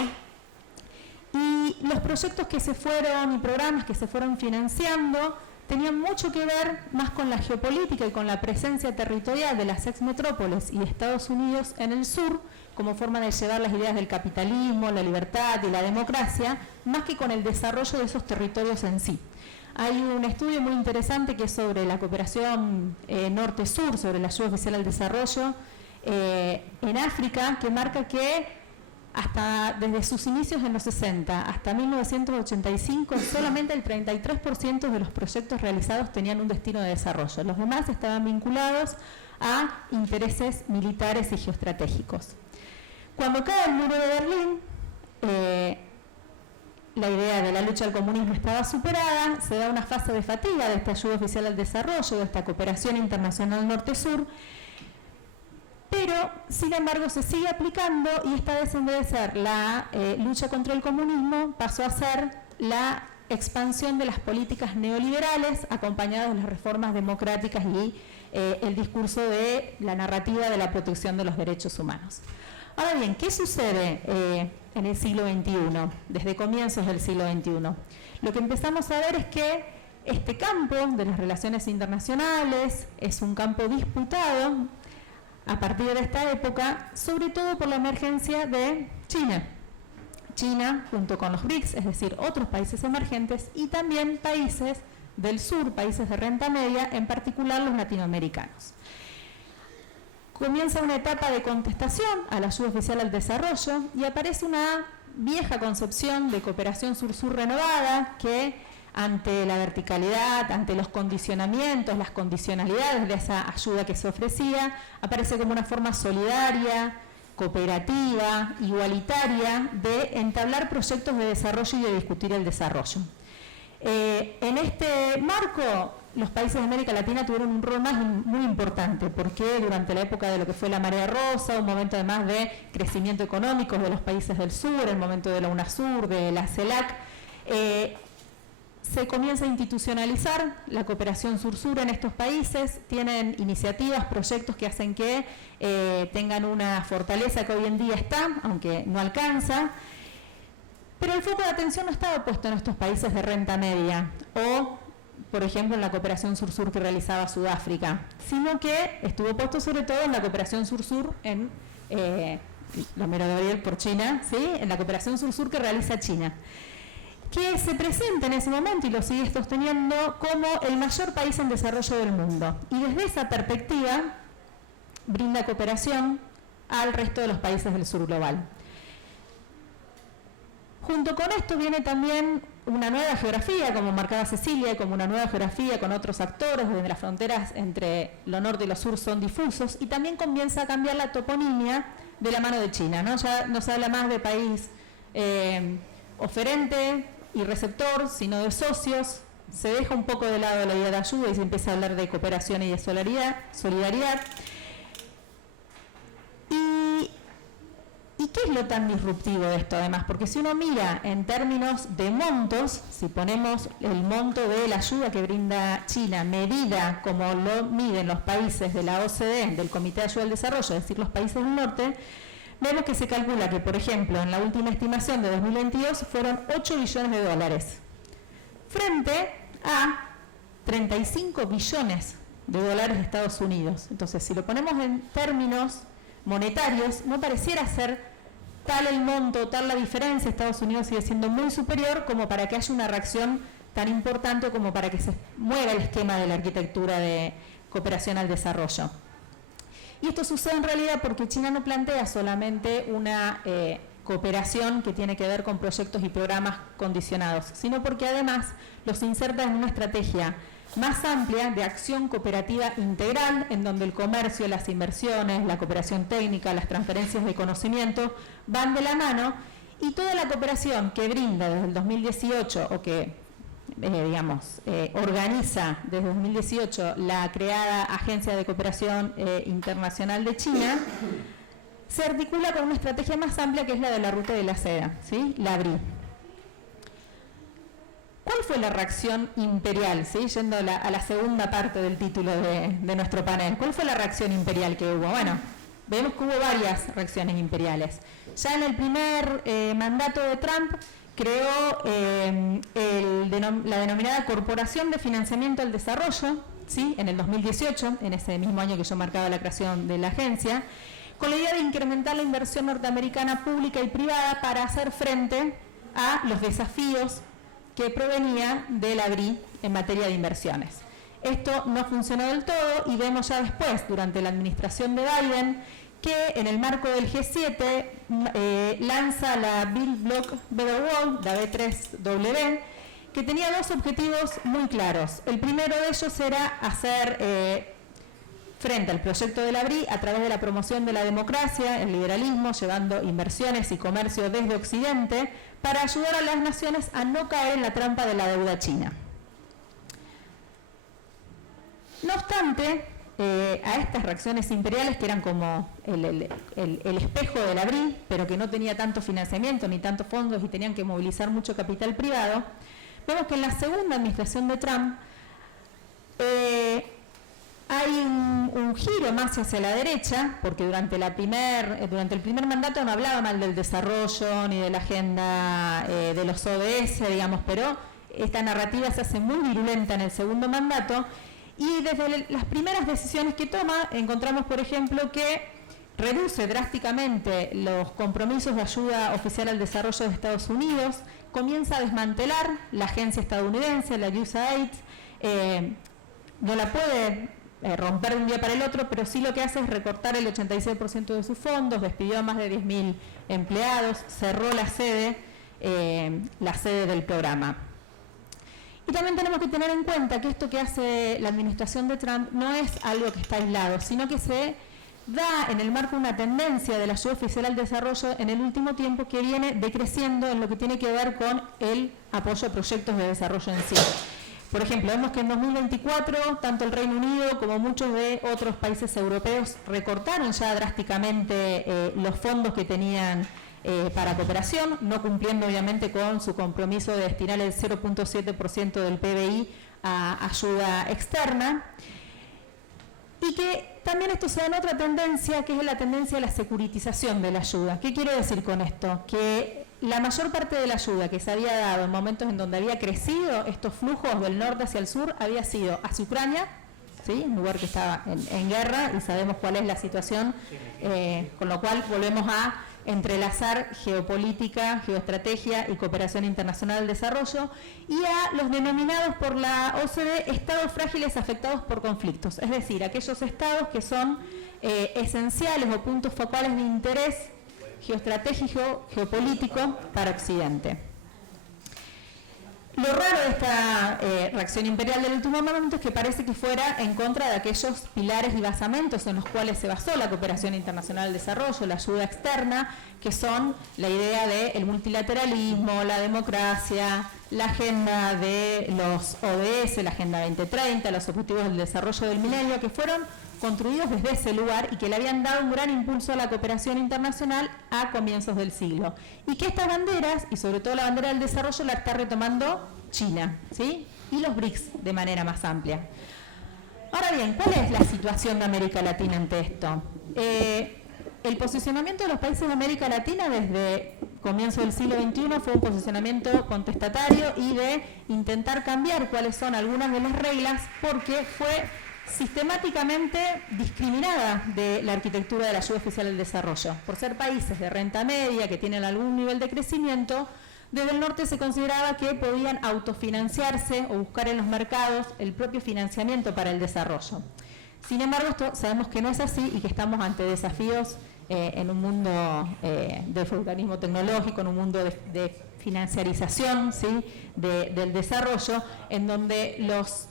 Y los proyectos que se fueron y programas que se fueron financiando tenían mucho que ver más con la geopolítica y con la presencia territorial de las exmetrópolis y de Estados Unidos en el sur, como forma de llevar las ideas del capitalismo, la libertad y la democracia, más que con el desarrollo de esos territorios en sí. Hay un estudio muy interesante que es sobre la cooperación norte-sur, sobre la ayuda oficial al desarrollo en África, que marca que hasta desde sus inicios en los 60 hasta 1985, solamente el 33% de los proyectos realizados tenían un destino de desarrollo. Los demás estaban vinculados a intereses militares y geoestratégicos. Cuando cae el muro de Berlín, la idea de la lucha al comunismo estaba superada, se da una fase de fatiga de esta ayuda oficial al desarrollo, de esta cooperación internacional norte-sur, pero, sin embargo, se sigue aplicando y esta vez, en vez de ser la lucha contra el comunismo, pasó a ser la expansión de las políticas neoliberales acompañadas de las reformas democráticas y el discurso de la narrativa de la protección de los derechos humanos. Ahora bien, ¿qué sucede en el siglo XXI, desde comienzos del siglo XXI? Lo que empezamos a ver es que este campo de las relaciones internacionales es un campo disputado a partir de esta época, sobre todo por la emergencia de China. China junto con los BRICS, es decir, otros países emergentes, y también países del sur, países de renta media, en particular los latinoamericanos. Comienza una etapa de contestación a la ayuda oficial al desarrollo y aparece una vieja concepción de cooperación sur-sur renovada que, ante la verticalidad, ante los condicionamientos, las condicionalidades de esa ayuda que se ofrecía, aparece como una forma solidaria, cooperativa, igualitaria de entablar proyectos de desarrollo y de discutir el desarrollo. En este marco, los países de América Latina tuvieron un rol muy importante, porque durante la época de lo que fue la Marea Rosa, un momento además de crecimiento económico de los países del sur, el momento de la UNASUR, de la CELAC, se comienza a institucionalizar la cooperación sur-sur en estos países, tienen iniciativas, proyectos que hacen que tengan una fortaleza que hoy en día está, aunque no alcanza, pero el foco de atención no estaba puesto en estos países de renta media o, por ejemplo, en la cooperación sur-sur que realizaba Sudáfrica, sino que estuvo puesto sobre todo en la cooperación sur-sur en, lo miro Gabriel por China, ¿sí? En la cooperación sur-sur que realiza China, que se presenta en ese momento y lo sigue sosteniendo como el mayor país en desarrollo del mundo. Y desde esa perspectiva brinda cooperación al resto de los países del sur global. Junto con esto viene también una nueva geografía, como marcaba Cecilia, como una nueva geografía con otros actores, donde las fronteras entre lo norte y lo sur son difusos, y también comienza a cambiar la toponimia de la mano de China, ¿no? Ya no se habla más de país oferente y receptor, sino de socios. Se deja un poco de lado la idea de ayuda y se empieza a hablar de cooperación y de solidaridad. ¿Y qué es lo tan disruptivo de esto además? Porque si uno mira en términos de montos, si ponemos el monto de la ayuda que brinda China, medida como lo miden los países de la OCDE, del Comité de Ayuda al Desarrollo, es decir, los países del norte, vemos que se calcula que, por ejemplo, en la última estimación de 2022 fueron 8 billones de dólares, frente a 35 billones de dólares de Estados Unidos. Entonces, si lo ponemos en términos monetarios, no pareciera ser tal el monto, tal la diferencia. Estados Unidos sigue siendo muy superior como para que haya una reacción tan importante como para que se mueva el esquema de la arquitectura de cooperación al desarrollo. Y esto sucede en realidad porque China no plantea solamente una cooperación que tiene que ver con proyectos y programas condicionados, sino porque además los inserta en una estrategia más amplia de acción cooperativa integral, en donde el comercio, las inversiones, la cooperación técnica, las transferencias de conocimiento van de la mano, y toda la cooperación que brinda desde el 2018 o que organiza desde 2018 la creada Agencia de Cooperación Internacional de China, se articula con una estrategia más amplia que es la de la Ruta de la Seda, ¿sí? La BRI. ¿Cuál fue la reacción imperial? ¿Sí? Yendo a la segunda parte del título de nuestro panel. ¿Cuál fue la reacción imperial que hubo? Bueno, vemos que hubo varias reacciones imperiales. Ya en el primer mandato de Trump creó la denominada Corporación de Financiamiento al Desarrollo, ¿sí?, en el 2018, en ese mismo año que yo marcaba la creación de la agencia, con la idea de incrementar la inversión norteamericana pública y privada para hacer frente a los desafíos que provenían de la BRI en materia de inversiones. Esto no funcionó del todo y vemos ya después, durante la administración de Biden, que en el marco del G7 lanza la Build Back Better World, la B3W, que tenía dos objetivos muy claros. El primero de ellos era hacer frente al proyecto de la BRI a través de la promoción de la democracia, el liberalismo, llevando inversiones y comercio desde Occidente para ayudar a las naciones a no caer en la trampa de la deuda china. No obstante, a estas reacciones imperiales, que eran como el espejo de la BRI, pero que no tenía tanto financiamiento ni tantos fondos y tenían que movilizar mucho capital privado, vemos que en la segunda administración de Trump hay un giro más hacia la derecha, porque durante el primer mandato no hablaba mal del desarrollo ni de la agenda de los ODS, digamos, pero esta narrativa se hace muy virulenta en el segundo mandato. Y desde las primeras decisiones que toma, encontramos, por ejemplo, que reduce drásticamente los compromisos de ayuda oficial al desarrollo de Estados Unidos, comienza a desmantelar la agencia estadounidense, la USAID, no la puede romper de un día para el otro, pero sí lo que hace es recortar el 86% de sus fondos, despidió a más de 10.000 empleados, cerró la sede del programa. Y también tenemos que tener en cuenta que esto que hace la administración de Trump no es algo que está aislado, sino que se da en el marco de una tendencia de la ayuda oficial al desarrollo en el último tiempo que viene decreciendo en lo que tiene que ver con el apoyo a proyectos de desarrollo en sí. Por ejemplo, vemos que en 2024 tanto el Reino Unido como muchos de otros países europeos recortaron ya drásticamente los fondos que tenían para cooperación, no cumpliendo obviamente con su compromiso de destinar el 0.7% del PBI a ayuda externa, y que también esto se da en otra tendencia, que es la tendencia de la securitización de la ayuda. ¿Qué quiero decir con esto? Que la mayor parte de la ayuda que se había dado en momentos en donde había crecido estos flujos del norte hacia el sur había sido hacia Ucrania, ¿sí?, un lugar que estaba en guerra y sabemos cuál es la situación, con lo cual volvemos a entrelazar geopolítica, geoestrategia y cooperación internacional al desarrollo, y a los denominados por la OCDE estados frágiles afectados por conflictos, es decir, aquellos estados que son esenciales o puntos focales de interés geoestratégico, geopolítico para Occidente. Lo raro de esta reacción imperial del último momento es que parece que fuera en contra de aquellos pilares y basamentos en los cuales se basó la cooperación internacional al desarrollo, la ayuda externa, que son la idea del multilateralismo, la democracia, la agenda de los ODS, la Agenda 2030, los objetivos del desarrollo del milenio, que fueron construidos desde ese lugar y que le habían dado un gran impulso a la cooperación internacional a comienzos del siglo. Y que estas banderas, y sobre todo la bandera del desarrollo, la está retomando China, ¿sí?, y los BRICS de manera más amplia. Ahora bien, ¿cuál es la situación de América Latina ante esto? El posicionamiento de los países de América Latina desde comienzo del siglo XXI fue un posicionamiento contestatario y de intentar cambiar cuáles son algunas de las reglas, porque fue sistemáticamente discriminada de la arquitectura de la ayuda oficial al desarrollo. Por ser países de renta media que tienen algún nivel de crecimiento, desde el norte se consideraba que podían autofinanciarse o buscar en los mercados el propio financiamiento para el desarrollo. Sin embargo, esto sabemos que no es así y que estamos ante desafíos en un mundo de feudalismo tecnológico, en un mundo de financiarización, ¿sí?, del desarrollo, en donde los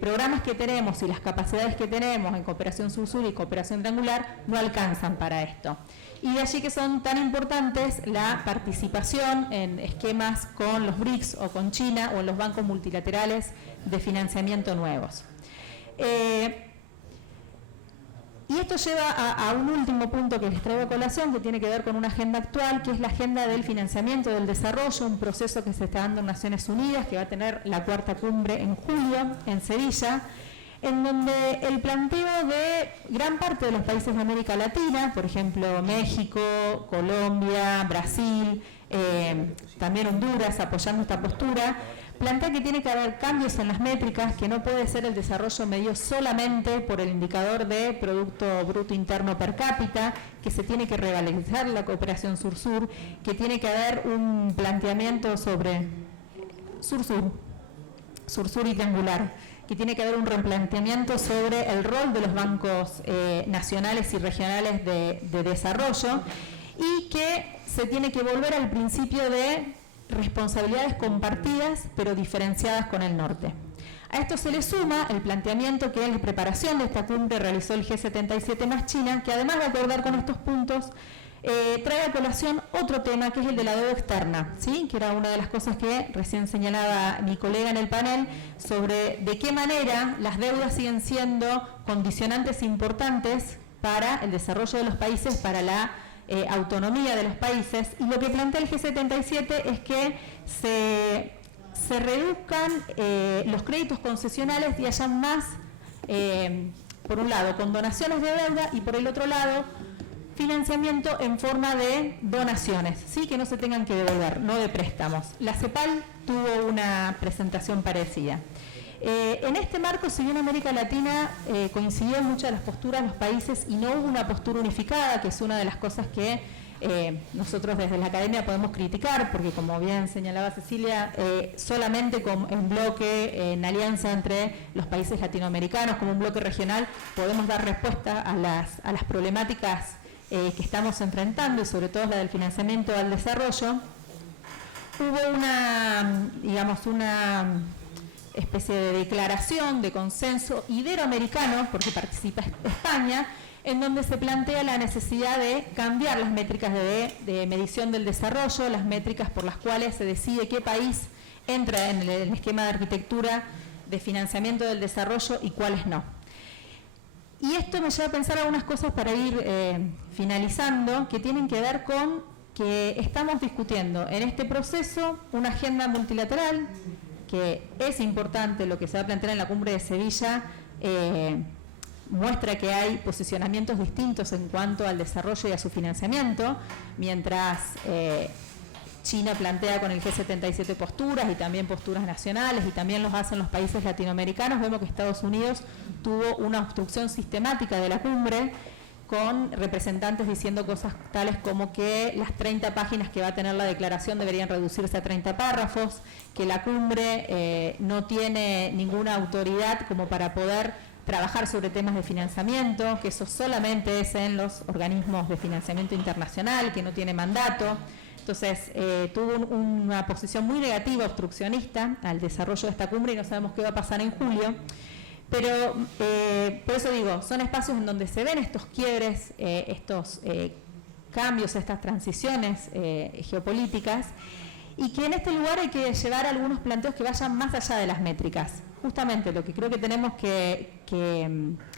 programas que tenemos y las capacidades que tenemos en cooperación sur-sur y cooperación triangular no alcanzan para esto. Y de allí que son tan importantes la participación en esquemas con los BRICS o con China o en los bancos multilaterales de financiamiento nuevos. Y esto lleva a un último punto que les traigo a colación, que tiene que ver con una agenda actual, que es la agenda del financiamiento del desarrollo, un proceso que se está dando en Naciones Unidas, que va a tener la cuarta cumbre en julio, en Sevilla, en donde el planteo de gran parte de los países de América Latina, por ejemplo México, Colombia, Brasil, también Honduras, apoyando esta postura, plantea que tiene que haber cambios en las métricas, que no puede ser el desarrollo medido solamente por el indicador de Producto Bruto Interno Per Cápita, que se tiene que revalorizar la cooperación sur-sur, que tiene que haber un planteamiento sobre sur-sur y triangular, que tiene que haber un replanteamiento sobre el rol de los bancos nacionales y regionales de desarrollo, y que se tiene que volver al principio de responsabilidades compartidas pero diferenciadas con el norte. A esto se le suma el planteamiento que en la preparación de esta cumbre realizó el G77 más China, que además de acordar con estos puntos, trae a colación otro tema, que es el de la deuda externa, ¿sí? Que era una de las cosas que recién señalaba mi colega en el panel, sobre de qué manera las deudas siguen siendo condicionantes importantes para el desarrollo de los países, para la autonomía de los países, y lo que plantea el G77 es que se reduzcan los créditos concesionales y haya más, por un lado, condonaciones de deuda y por el otro lado, financiamiento en forma de donaciones, ¿sí? Que no se tengan que devolver, no de préstamos. La CEPAL tuvo una presentación parecida. En este marco, si bien América Latina coincidió en muchas de las posturas de los países y no hubo una postura unificada, que es una de las cosas que nosotros desde la academia podemos criticar, porque como bien señalaba Cecilia, solamente en bloque, en alianza entre los países latinoamericanos, como un bloque regional, podemos dar respuesta a las problemáticas que estamos enfrentando, y sobre todo la del financiamiento al desarrollo. Hubo una especie de declaración de consenso iberoamericano, porque participa España, en donde se plantea la necesidad de cambiar las métricas de medición del desarrollo, las métricas por las cuales se decide qué país entra en el esquema de arquitectura de financiamiento del desarrollo y cuáles no. Y esto me lleva a pensar algunas cosas para ir finalizando, que tienen que ver con que estamos discutiendo en este proceso una agenda multilateral, que es importante. Lo que se va a plantear en la cumbre de Sevilla muestra que hay posicionamientos distintos en cuanto al desarrollo y a su financiamiento, mientras China plantea con el G77 posturas y también posturas nacionales, y también los hacen los países latinoamericanos. Vemos que Estados Unidos tuvo una obstrucción sistemática de la cumbre, con representantes diciendo cosas tales como que las 30 páginas que va a tener la declaración deberían reducirse a 30 párrafos, que la cumbre no tiene ninguna autoridad como para poder trabajar sobre temas de financiamiento, que eso solamente es en los organismos de financiamiento internacional, que no tiene mandato. Entonces, tuvo una posición muy negativa, obstruccionista, al desarrollo de esta cumbre, y no sabemos qué va a pasar en julio. Pero, por eso digo, son espacios en donde se ven estos quiebres, estos cambios, estas transiciones geopolíticas, y que en este lugar hay que llevar algunos planteos que vayan más allá de las métricas. Justamente lo que creo que tenemos que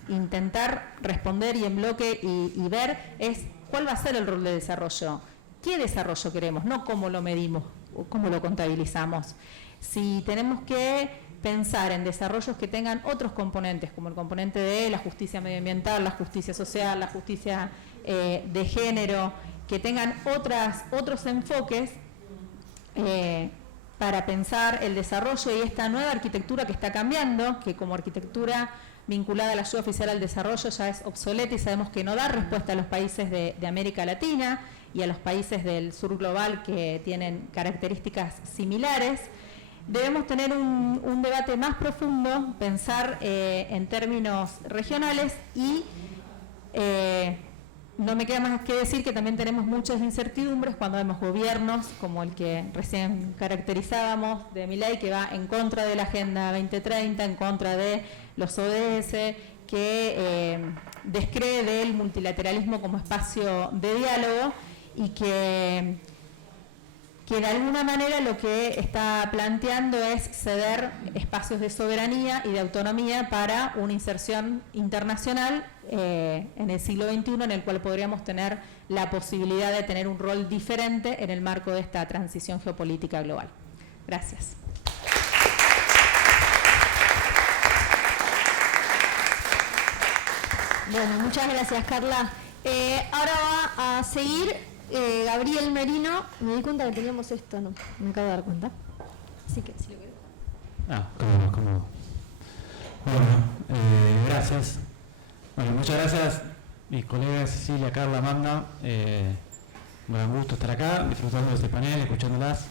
intentar responder y en bloque y ver es cuál va a ser el rol de desarrollo. ¿Qué desarrollo queremos? No cómo lo medimos o cómo lo contabilizamos. Si tenemos que pensar en desarrollos que tengan otros componentes, como el componente de la justicia medioambiental, la justicia social, la justicia de género, que tengan otros enfoques para pensar el desarrollo y esta nueva arquitectura que está cambiando, que como arquitectura vinculada a la ayuda oficial al desarrollo ya es obsoleta, y sabemos que no da respuesta a los países de América Latina y a los países del sur global que tienen características similares. Debemos tener un debate más profundo, pensar en términos regionales, y no me queda más que decir que también tenemos muchas incertidumbres cuando vemos gobiernos como el que recién caracterizábamos de Milei, que va en contra de la Agenda 2030, en contra de los ODS, que descree del multilateralismo como espacio de diálogo, y que de alguna manera lo que está planteando es ceder espacios de soberanía y de autonomía para una inserción internacional en el siglo XXI, en el cual podríamos tener la posibilidad de tener un rol diferente en el marco de esta transición geopolítica global. Gracias. Bueno, muchas gracias, Carla. Ahora va a seguir Gabriel Merino. Me di cuenta que teníamos esto, no, me acabo de dar cuenta. Así que, si lo querés. Cómodo. Bueno, gracias. Bueno, muchas gracias, mis colegas Cecilia, Carla, Amanda. Un gran gusto estar acá, disfrutando de este panel, escuchándolas.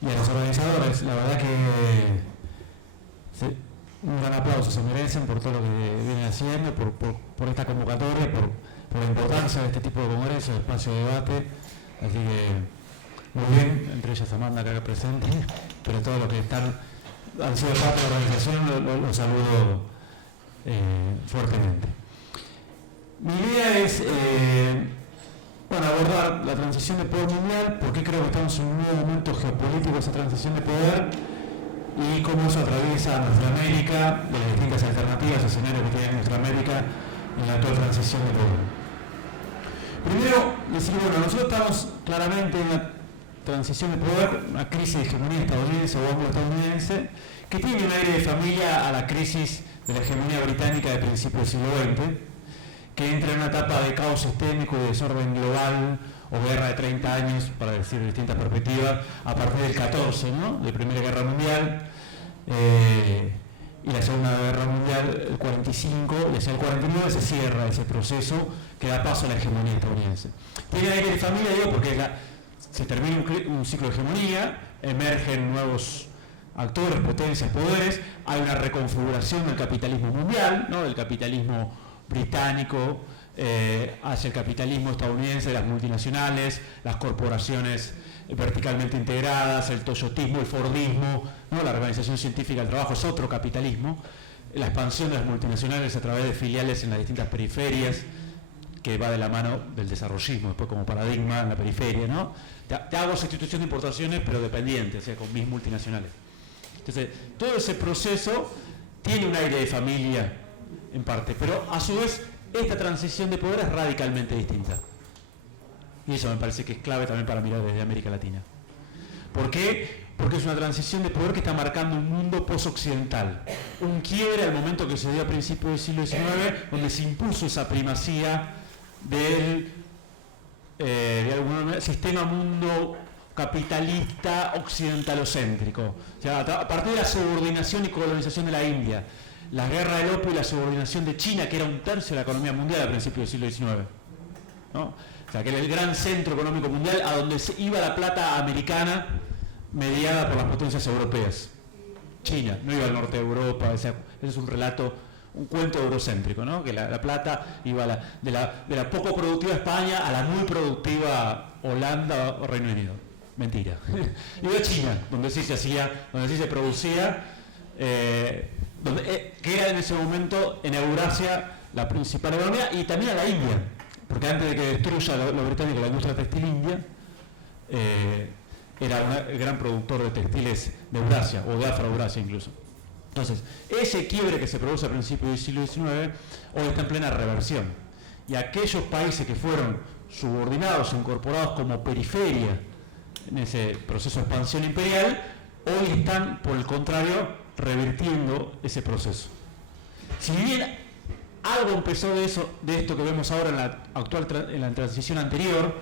Y a los organizadores, la verdad que un gran aplauso se merecen por todo lo que vienen haciendo, por esta convocatoria, por la importancia de este tipo de congresos, de espacio de debate. Así que muy bien, entre ellas Amanda acá presente, pero todos los que han sido parte de la organización los saludo fuertemente. Mi idea es abordar la transición de poder mundial, porque creo que estamos en un nuevo momento geopolítico, esa transición de poder, y cómo eso atraviesa a nuestra América, de las distintas alternativas, escenarios que tiene nuestra América en la actual transición de poder. Primero, decir, nosotros estamos claramente en una transición de poder, una crisis de hegemonía estadounidense o anglo-estadounidense, que tiene un aire de familia a la crisis de la hegemonía británica de principios del siglo XX, que entra en una etapa de caos sistémico y desorden global, o guerra de 30 años, para decir de distintas perspectivas, a partir del 14, ¿no?, de Primera Guerra Mundial, y la Segunda Guerra Mundial, el 45, y hacia el 49 se cierra ese proceso que da paso a la hegemonía estadounidense. Tiene aire de familia, digo, porque se termina un ciclo de hegemonía, emergen nuevos actores, potencias, poderes, hay una reconfiguración del capitalismo mundial, ¿no?, del capitalismo británico hacia el capitalismo estadounidense, las multinacionales, las corporaciones verticalmente integradas, el toyotismo, el fordismo, ¿no?, la organización científica del trabajo es otro capitalismo, la expansión de las multinacionales a través de filiales en las distintas periferias, que va de la mano del desarrollismo, después como paradigma en la periferia, ¿no? Te hago sustitución de importaciones, pero dependientes, o sea, con mis multinacionales. Entonces, todo ese proceso tiene un aire de familia en parte, pero a su vez esta transición de poder es radicalmente distinta. Y eso me parece que es clave también para mirar desde América Latina. ¿Por qué? Porque es una transición de poder que está marcando un mundo post-occidental. Un quiebre al momento que se dio a principios del siglo XIX, donde se impuso esa primacía del de alguna manera, sistema mundo capitalista occidentalocéntrico. O sea, a partir de la subordinación y colonización de la India, la guerra del opio y la subordinación de China, que era un tercio de la economía mundial a principios del siglo XIX, ¿no? O sea, que era el gran centro económico mundial a donde se iba la plata americana mediada por las potencias europeas. China, no iba al norte de Europa, ese es un relato, un cuento eurocéntrico, ¿no? Que la plata iba de la poco productiva España a la muy productiva Holanda o Reino Unido. Mentira. Iba a China, donde sí se hacía, donde sí se producía, que era en ese momento en Eurasia la principal economía, y también a la India, porque antes de que destruya lo británico la industria textil india, era el gran productor de textiles de Eurasia, o de Afro-Eurasia incluso. Entonces, ese quiebre que se produce a principios del siglo XIX, hoy está en plena reversión. Y aquellos países que fueron subordinados, incorporados como periferia en ese proceso de expansión imperial, hoy están, por el contrario, revirtiendo ese proceso. Si bien algo empezó de esto que vemos ahora en la transición anterior,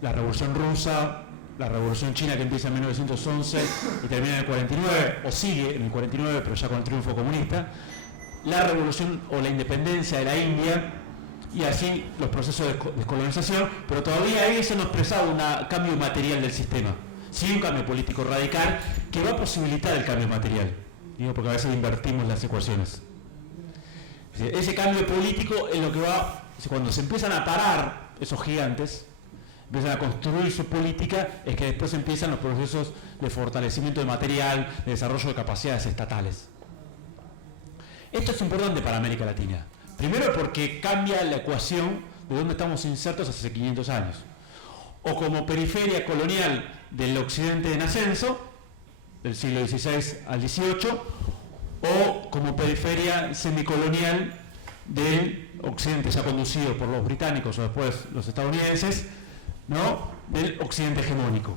la Revolución Rusa, la Revolución China que empieza en 1911 y termina en el 49, o sigue en el 49, pero ya con el triunfo comunista, la revolución o la independencia de la India, y así los procesos de descolonización, pero todavía eso no expresaba un cambio material del sistema, sí un cambio político radical que va a posibilitar el cambio material, digo, porque a veces invertimos las ecuaciones. Ese cambio político es lo que va, cuando se empiezan a parar esos gigantes, empiezan a construir su política, es que después empiezan los procesos de fortalecimiento de material, de desarrollo de capacidades estatales. Esto es importante para América Latina. Primero porque cambia la ecuación de donde estamos insertos hace 500 años. O como periferia colonial del occidente en ascenso, del siglo XVI al XVIII, o como periferia semicolonial del occidente ya conducido por los británicos o después los estadounidenses, ¿no?, del occidente hegemónico.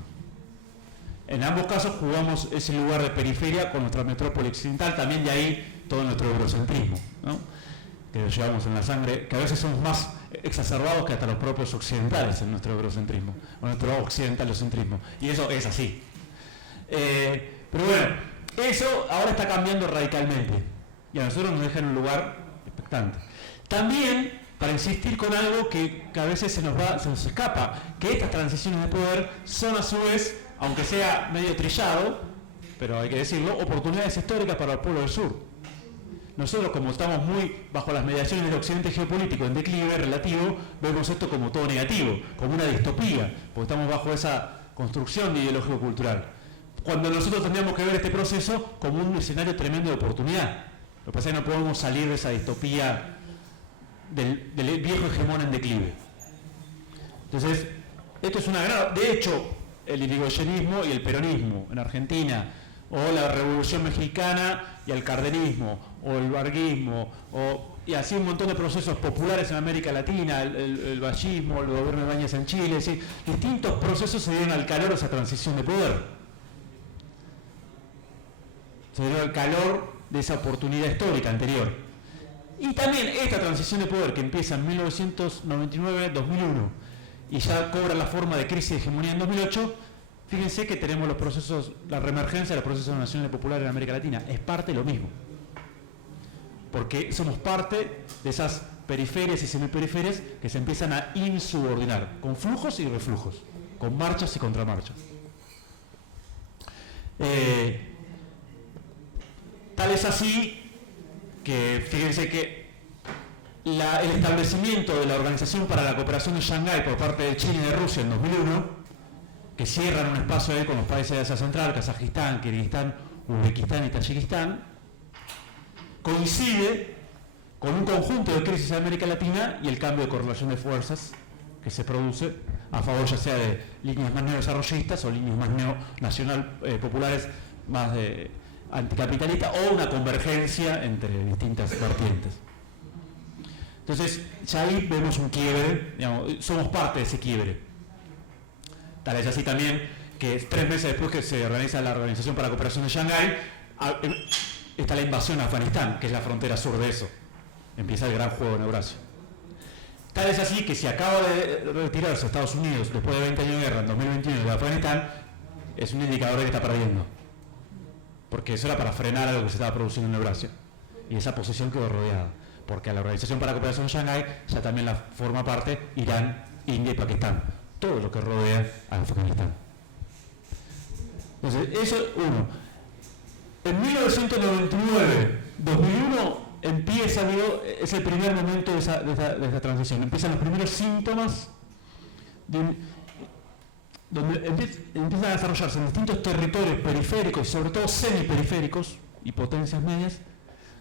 En ambos casos jugamos ese lugar de periferia con nuestra metrópoli occidental, también de ahí todo nuestro eurocentrismo, ¿no?, que lo llevamos en la sangre, que a veces somos más exacerbados que hasta los propios occidentales en nuestro eurocentrismo, o nuestro occidentalocentrismo. Y eso es así. Pero bueno, eso ahora está cambiando radicalmente. Y a nosotros nos deja en un lugar expectante. También, para insistir con algo que a veces se nos escapa, que estas transiciones de poder son a su vez, aunque sea medio trillado, pero hay que decirlo, oportunidades históricas para el pueblo del sur. Nosotros, como estamos muy bajo las mediaciones del occidente geopolítico en declive relativo, vemos esto como todo negativo, como una distopía, porque estamos bajo esa construcción de ideología cultural. Cuando nosotros tendríamos que ver este proceso como un escenario tremendo de oportunidad. Lo que pasa es que no podemos salir de esa distopía del viejo hegemón en declive. Entonces, esto es una gran... De hecho, el irigoyenismo y el peronismo en Argentina, o la Revolución Mexicana y el cardenismo, o el varguismo, y así un montón de procesos populares en América Latina, el vallismo, el gobierno de Ibáñez en Chile, es decir, distintos procesos se dieron al calor de esa transición de poder. Se dieron al calor de esa oportunidad histórica anterior. Y también esta transición de poder que empieza en 1999-2001 y ya cobra la forma de crisis de hegemonía en 2008, fíjense que tenemos los procesos, la reemergencia de los procesos nacionales populares en América Latina. Es parte de lo mismo. Porque somos parte de esas periferias y semiperiferias que se empiezan a insubordinar, con flujos y reflujos, con marchas y contramarchas. Tal es así que fíjense que el establecimiento de la Organización para la Cooperación de Shanghái por parte de China y de Rusia en 2001, que cierran un espacio ahí con los países de Asia Central, Kazajistán, Kirguistán, Uzbekistán y Tayikistán, coincide con un conjunto de crisis en América Latina y el cambio de correlación de fuerzas que se produce a favor ya sea de líneas más neodesarrollistas o líneas más neonacional populares, más anticapitalistas, o una convergencia entre distintas vertientes. Entonces, ya ahí vemos un quiebre, digamos, somos parte de ese quiebre. Tal es así también que 3 meses después que se organiza la Organización para la Cooperación de Shanghái, está la invasión a Afganistán, que es la frontera sur de eso. Empieza el gran juego en Eurasia. Tal es así que si acaba de retirarse Estados Unidos después de 20 años de guerra en 2021 de Afganistán, es un indicador de que está perdiendo. Porque eso era para frenar algo que se estaba produciendo en Eurasia. Y esa posición quedó rodeada. Porque a la Organización para la Cooperación de Shanghái ya también la forma parte Irán, India y Pakistán. Todo lo que rodea a Afganistán. Entonces, eso es uno. En 1999-2001 empieza, es el primer momento de esa transición. Empiezan los primeros síntomas donde empiezan a desarrollarse en distintos territorios periféricos y sobre todo semiperiféricos y potencias medias,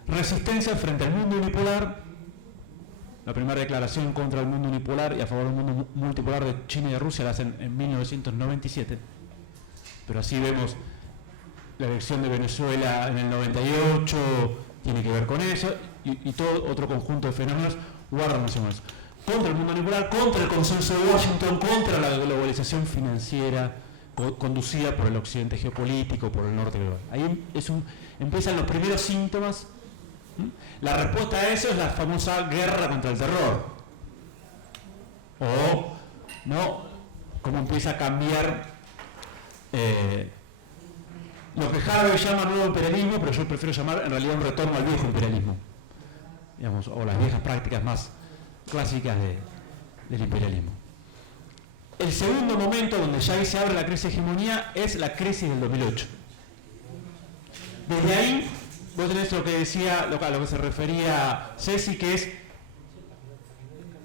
resistencia frente al mundo unipolar. La primera declaración contra el mundo unipolar y a favor del mundo multipolar de China y de Rusia la hacen en 1997. Pero así vemos la elección de Venezuela en el 98, tiene que ver con eso, y todo otro conjunto de fenómenos guardan eso. Contra el mundo unipolar, contra el consenso de Washington, contra la globalización financiera conducida por el occidente geopolítico, por el norte global. Ahí empiezan los primeros síntomas. La respuesta a eso es la famosa guerra contra el terror. O, ¿no?, cómo empieza a cambiar lo que Harvey llama nuevo imperialismo, pero yo prefiero llamar en realidad un retorno al viejo imperialismo, digamos, o las viejas prácticas más clásicas del imperialismo. El segundo momento donde ya se abre la crisis de hegemonía es la crisis del 2008. Desde ahí vos tenés lo que decía, a lo que se refería Ceci, que es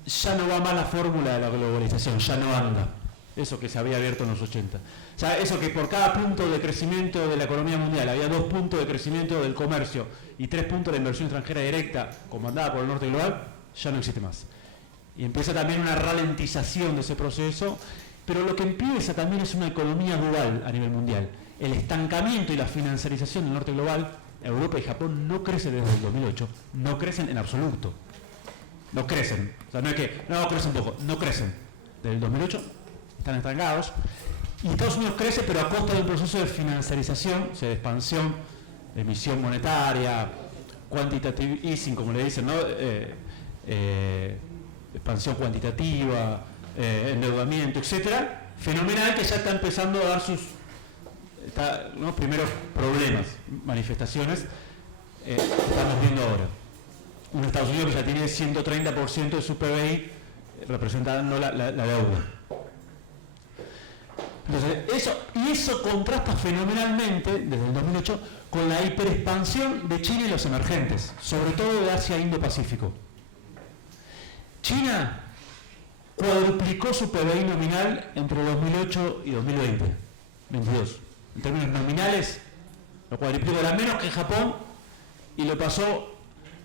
ya no va más la fórmula de la globalización, ya no anda. Eso que se había abierto en los 80. O sea, eso que por cada punto de crecimiento de la economía mundial había 2 puntos de crecimiento del comercio y 3 puntos de inversión extranjera directa comandada por el norte global, ya no existe más. Y empieza también una ralentización de ese proceso, pero lo que empieza también es una economía dual a nivel mundial. El estancamiento y la financiarización del norte global, Europa y Japón no crecen desde el 2008, no crecen en absoluto. No crecen. O sea, no es que, no, crecen poco, no crecen. Desde el 2008 están estancados. Y Estados Unidos crece, pero a costa de un proceso de financiarización, o sea, de expansión, de emisión monetaria, quantitative easing, como le dicen, ¿no? expansión cuantitativa, endeudamiento, etcétera, fenomenal, que ya está empezando a dar sus primeros problemas, manifestaciones, que estamos viendo ahora. Un Estados Unidos que ya tiene 130% de su PBI representando la deuda. Entonces, eso contrasta fenomenalmente, desde el 2008, con la hiperexpansión de China y los emergentes, sobre todo de Asia e Indo-Pacífico. China cuadruplicó su PBI nominal entre 2008 y 2022. En términos nominales, lo cuadruplicó, era menos que Japón y lo pasó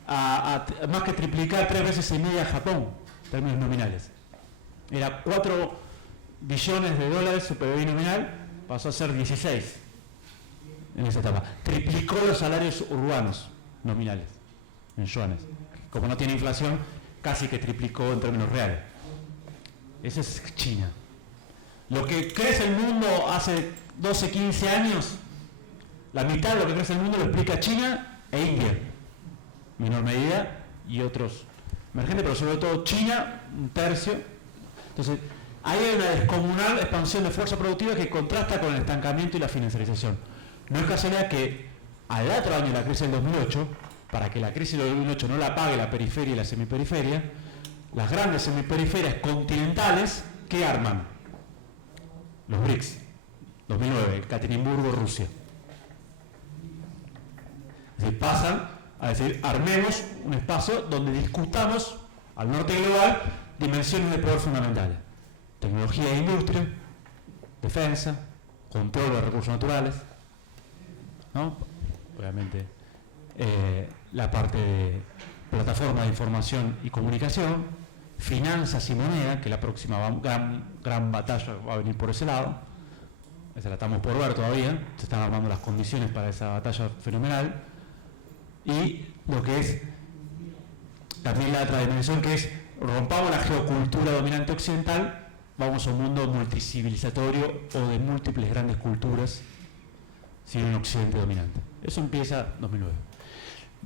a más que triplicar 3 veces y media a Japón, en términos nominales. Era 4 billones de dólares su PBI nominal, pasó a ser 16 en esa etapa. Triplicó los salarios urbanos nominales, en yuanes. Como no tiene inflación, casi que triplicó en términos reales. Esa es China. Lo que crece el mundo hace 12, 15 años, la mitad de lo que crece el mundo lo explica China e India, menor medida, y otros emergentes, pero sobre todo China, un tercio. Entonces, ahí hay una descomunal expansión de fuerza productiva que contrasta con el estancamiento y la financiarización. No es casualidad que al otro año de la crisis del 2008, para que la crisis del 2008 no la pague la periferia y la semiperiferia, las grandes semiperiferias continentales, ¿qué arman? Los BRICS, 2009, Ekaterimburgo, Rusia. Es decir, pasan a decir, armemos un espacio donde discutamos al norte global dimensiones de poder fundamentales. Tecnología e industria, defensa, control de recursos naturales, ¿no? Obviamente la parte de plataforma de información y comunicación, finanzas y moneda, que la próxima gran batalla va a venir por ese lado. Esa la estamos por ver todavía, se están armando las condiciones para esa batalla fenomenal. Y lo que es también la otra dimensión, que es rompamos la geocultura dominante occidental, vamos a un mundo multicivilizatorio o de múltiples grandes culturas sin un occidente dominante. Eso empieza en 2009.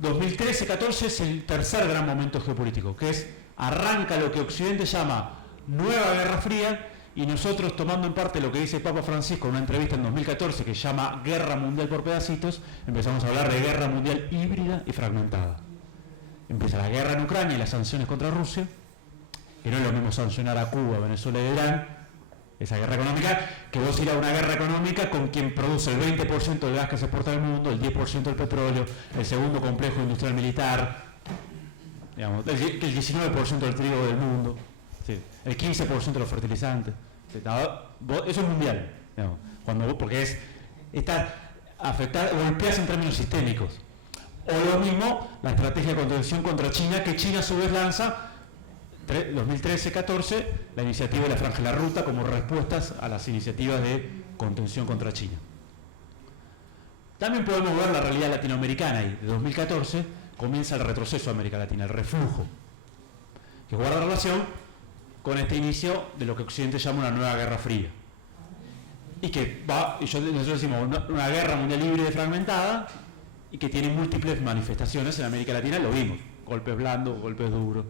2013-14 es el tercer gran momento geopolítico, que es arranca lo que Occidente llama Nueva Guerra Fría, y nosotros, tomando en parte lo que dice Papa Francisco en una entrevista en 2014 que llama Guerra Mundial por pedacitos, empezamos a hablar de guerra mundial híbrida y fragmentada. Empieza la guerra en Ucrania y las sanciones contra Rusia, que no es lo mismo sancionar a Cuba, Venezuela y Irán, esa guerra económica, que vos ir a una guerra económica con quien produce el 20% del gas que se exporta al mundo, el 10% del petróleo, el segundo complejo industrial militar, digamos, el 19% del trigo del mundo, sí, el 15% de los fertilizantes. Eso es mundial, digamos, porque está afectada, golpeas en términos sistémicos. O lo mismo, la estrategia de contención contra China, que China a su vez lanza 2013-14 la iniciativa de la Franja de la Ruta como respuestas a las iniciativas de contención contra China. También podemos ver la realidad latinoamericana, y de 2014 comienza el retroceso de América Latina, el reflujo, que guarda relación con este inicio de lo que Occidente llama una nueva Guerra Fría. Y que va, nosotros decimos, una guerra mundial híbrida y fragmentada, y que tiene múltiples manifestaciones en América Latina, lo vimos. Golpes blandos, golpes duros,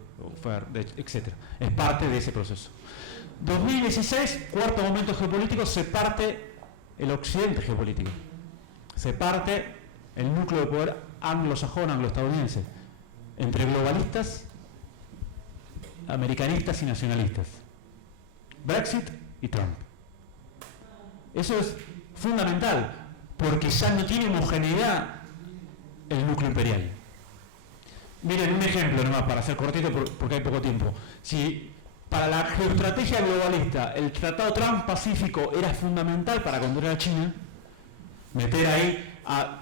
etc. Es parte de ese proceso. 2016, cuarto momento geopolítico, se parte el occidente geopolítico. Se parte el núcleo de poder anglosajón, angloestadounidense, entre globalistas, americanistas y nacionalistas. Brexit y Trump. Eso es fundamental, porque ya no tiene homogeneidad el núcleo imperial. Miren, un ejemplo nomás para hacer cortito porque hay poco tiempo. Si para la geoestrategia globalista el Tratado Transpacífico era fundamental para controlar a China, meter ahí a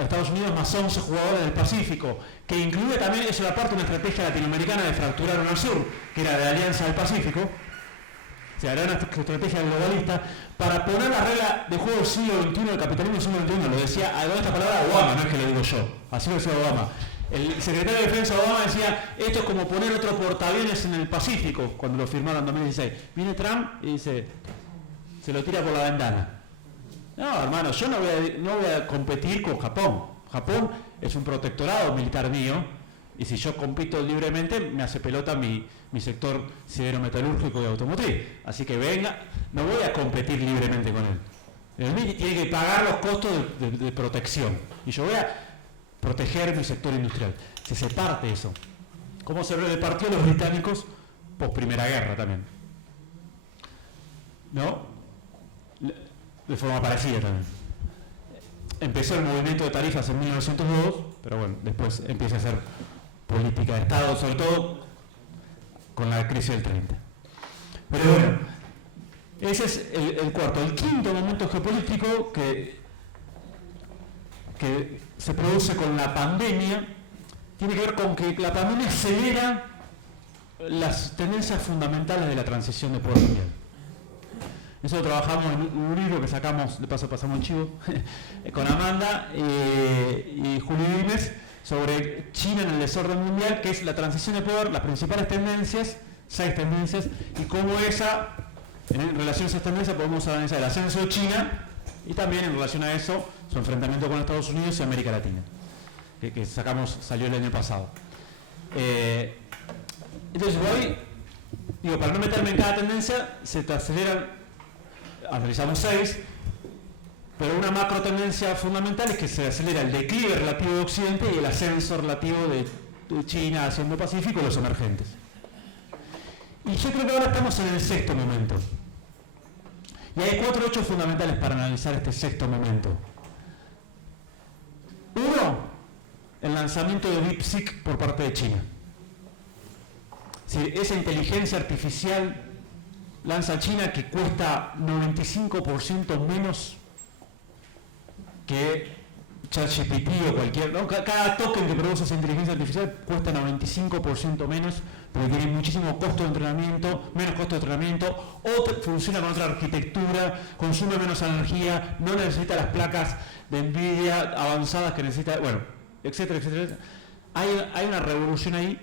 Estados Unidos más 11 jugadores del Pacífico, que incluye también, eso era parte de una estrategia latinoamericana de fracturar uno al sur, que era de Alianza del Pacífico. O sea, era una estrategia globalista para poner la regla de juego del siglo XXI, del capitalismo del siglo XXI. Lo decía, con esta palabra, Obama, no es que lo digo yo, así lo decía Obama. El secretario de Defensa Obama decía, esto es como poner otro portaaviones en el Pacífico, cuando lo firmaron en 2016. Viene Trump y dice, se lo tira por la ventana. No, hermano, yo no voy a competir con Japón. Japón es un protectorado militar mío, Y si yo compito libremente, me hace pelota mi sector sidero-metalúrgico y automotriz. Así que venga, no voy a competir libremente con él. Él tiene que pagar los costos de protección. Y yo voy a proteger mi sector industrial. Se parte eso. ¿Cómo se repartió los británicos post Primera Guerra también? ¿No? De forma parecida también. Empezó el movimiento de tarifas en 1902, pero bueno, después empieza a ser política de Estado, sobre todo con la crisis del 30. Pero bueno, ese es el cuarto. El quinto momento geopolítico que se produce con la pandemia tiene que ver con que la pandemia acelera las tendencias fundamentales de la transición de poder mundial. Eso lo trabajamos en un libro que sacamos, de paso pasamos el chivo, con Amanda y Julio Dimes, sobre China en el desorden mundial, que es la transición de poder, las principales tendencias, 6 tendencias, y cómo en relación a esas tendencias podemos analizar el ascenso de China y también en relación a eso su enfrentamiento con Estados Unidos y América Latina, que salió el año pasado. Entonces voy, para no meterme en cada tendencia, se te aceleran. Analizamos 6, pero una macro tendencia fundamental es que se acelera el declive relativo de Occidente y el ascenso relativo de China hacia el Pacífico y los emergentes. Y yo creo que ahora estamos en el sexto momento. Y hay 4 hechos fundamentales para analizar este sexto momento. 1, el lanzamiento de DeepSeek por parte de China. Si esa inteligencia artificial lanza China, que cuesta 95% menos que ChatGPT o cualquier, ¿no? Cada token que produce esa inteligencia artificial cuesta 95% menos, porque tiene muchísimo costo de entrenamiento, menos costo de entrenamiento, o funciona con otra arquitectura, consume menos energía, no necesita las placas de Nvidia avanzadas que necesita, bueno, etcétera, etcétera. Hay una revolución ahí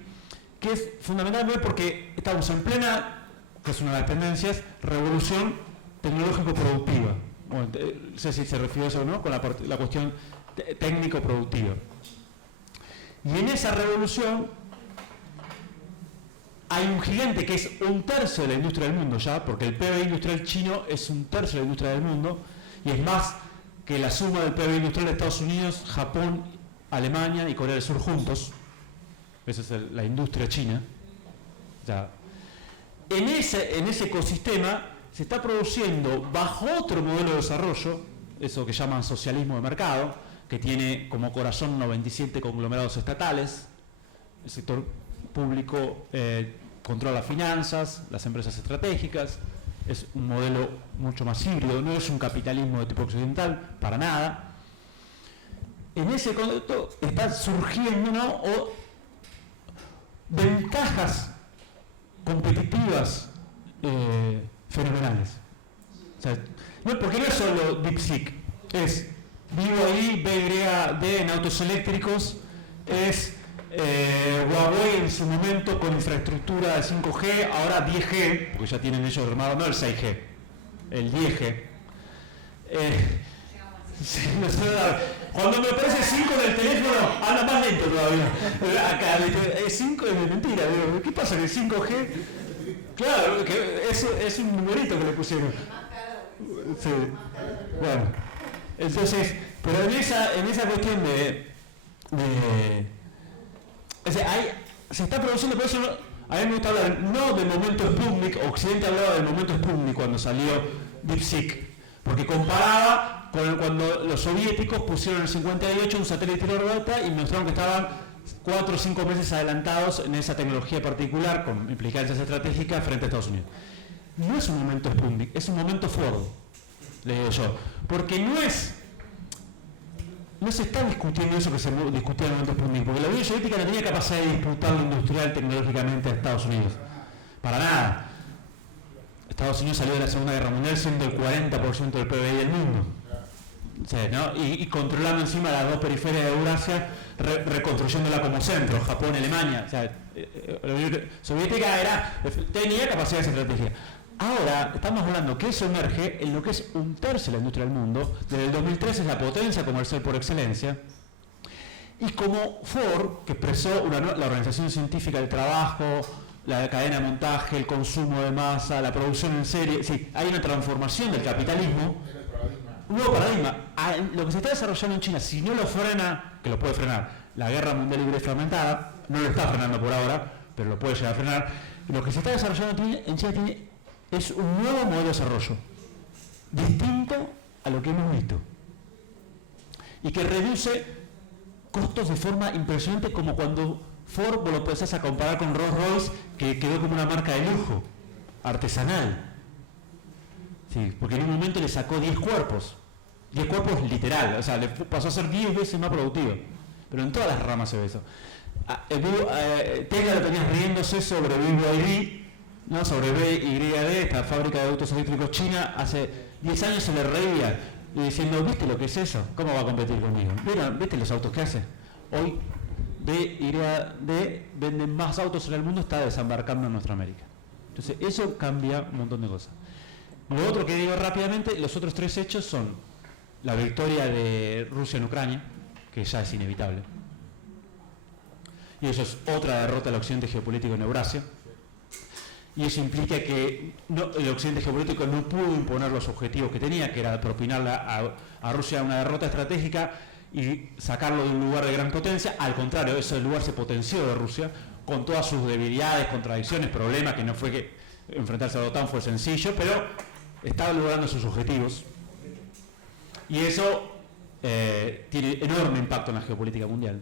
que es fundamental porque estamos en plena, que es una de las tendencias, revolución tecnológico-productiva. Bueno, no sé si se refiere a eso o no, con la cuestión técnico-productiva. Y en esa revolución hay un gigante que es 1/3 de la industria del mundo ya, porque el PIB industrial chino es 1/3 de la industria del mundo, y es más que la suma del PIB industrial de Estados Unidos, Japón, Alemania y Corea del Sur juntos. Esa es la industria china. Ya. En ese ecosistema se está produciendo bajo otro modelo de desarrollo, eso que llaman socialismo de mercado, que tiene como corazón 97 conglomerados estatales, el sector público controla las finanzas, las empresas estratégicas, es un modelo mucho más híbrido, no es un capitalismo de tipo occidental, para nada. En ese contexto están surgiendo, ¿no?, ventajas competitivas fenomenales. O sea, porque no es solo DeepSeek, es BYD en autos eléctricos, es Huawei en su momento con infraestructura de 5G, ahora 10G, porque ya tienen ellos armado, no el 6G, el 10G. Sí, cuando me aparece 5 en el teléfono, anda más lento todavía. Acá, 5 es mentira. Digo, ¿qué pasa? ¿Que 5G? Claro, que es un numerito que le pusieron. Sí. Bueno, entonces, pero en esa cuestión o sea, se está produciendo, por eso a mí me gusta hablar no del momento Sputnik. Occidente hablaba del momento Sputnik cuando salió DeepSeek, porque comparaba con cuando los soviéticos pusieron en el 58 un satélite de órbita y mostraron que estaban 4 o 5 meses adelantados en esa tecnología particular con implicancias estratégicas frente a Estados Unidos. No es un momento Sputnik, es un momento Ford, le digo yo, porque no se está discutiendo eso que se discutía en el momento Sputnik, porque la Unión Soviética no tenía capacidad de disputarlo industrial tecnológicamente a Estados Unidos, para nada. Estados Unidos salió de la Segunda Guerra Mundial siendo el 40% del PBI del mundo. O sea, ¿no? y controlando encima las dos periferias de Eurasia, reconstruyéndola como centro, Japón y Alemania. O sea, la Unión Soviética tenía capacidad de estrategia. Ahora estamos hablando que eso emerge en lo que es 1/3 de la industria del mundo. Desde el 2003 es la potencia comercial por excelencia. y como Ford, que expresó la organización científica del trabajo, la cadena de montaje, el consumo de masa, la producción en serie. Sí, hay una transformación del capitalismo, un nuevo paradigma. Lo que se está desarrollando en China, si no lo frena, que lo puede frenar, la guerra mundial libre y fragmentada, no lo está frenando por ahora, pero lo puede llegar a frenar. Lo que se está desarrollando en China es un nuevo modelo de desarrollo, distinto a lo que hemos visto, y que reduce costos de forma impresionante, como cuando Ford vos lo empezás a comparar con Rolls Royce, que quedó como una marca de lujo, artesanal. Sí, porque en un momento le sacó 10 cuerpos literal, o sea, le pasó a ser 10 veces más productivo. Pero en todas las ramas se ve eso. Tesla lo tenías riéndose sobre BYD, ¿no? Sobre BYD, esta fábrica de autos eléctricos china, hace 10 años se le reía, y diciendo, ¿viste lo que es eso? ¿Cómo va a competir conmigo? ¿Viste los autos que hace? Hoy BYD vende más autos en el mundo, está desembarcando en nuestra América. Entonces, eso cambia un montón de cosas. Lo otro que digo rápidamente, los otros 3 hechos son la victoria de Rusia en Ucrania, que ya es inevitable. Y eso es otra derrota del occidente geopolítico en Eurasia. Y eso implica que el occidente geopolítico no pudo imponer los objetivos que tenía, que era propinarle a Rusia una derrota estratégica y sacarlo de un lugar de gran potencia. Al contrario, ese lugar se potenció de Rusia, con todas sus debilidades, contradicciones, problemas, que no fue que enfrentarse a la OTAN fue sencillo, pero estaba logrando sus objetivos. Y eso tiene enorme impacto en la geopolítica mundial.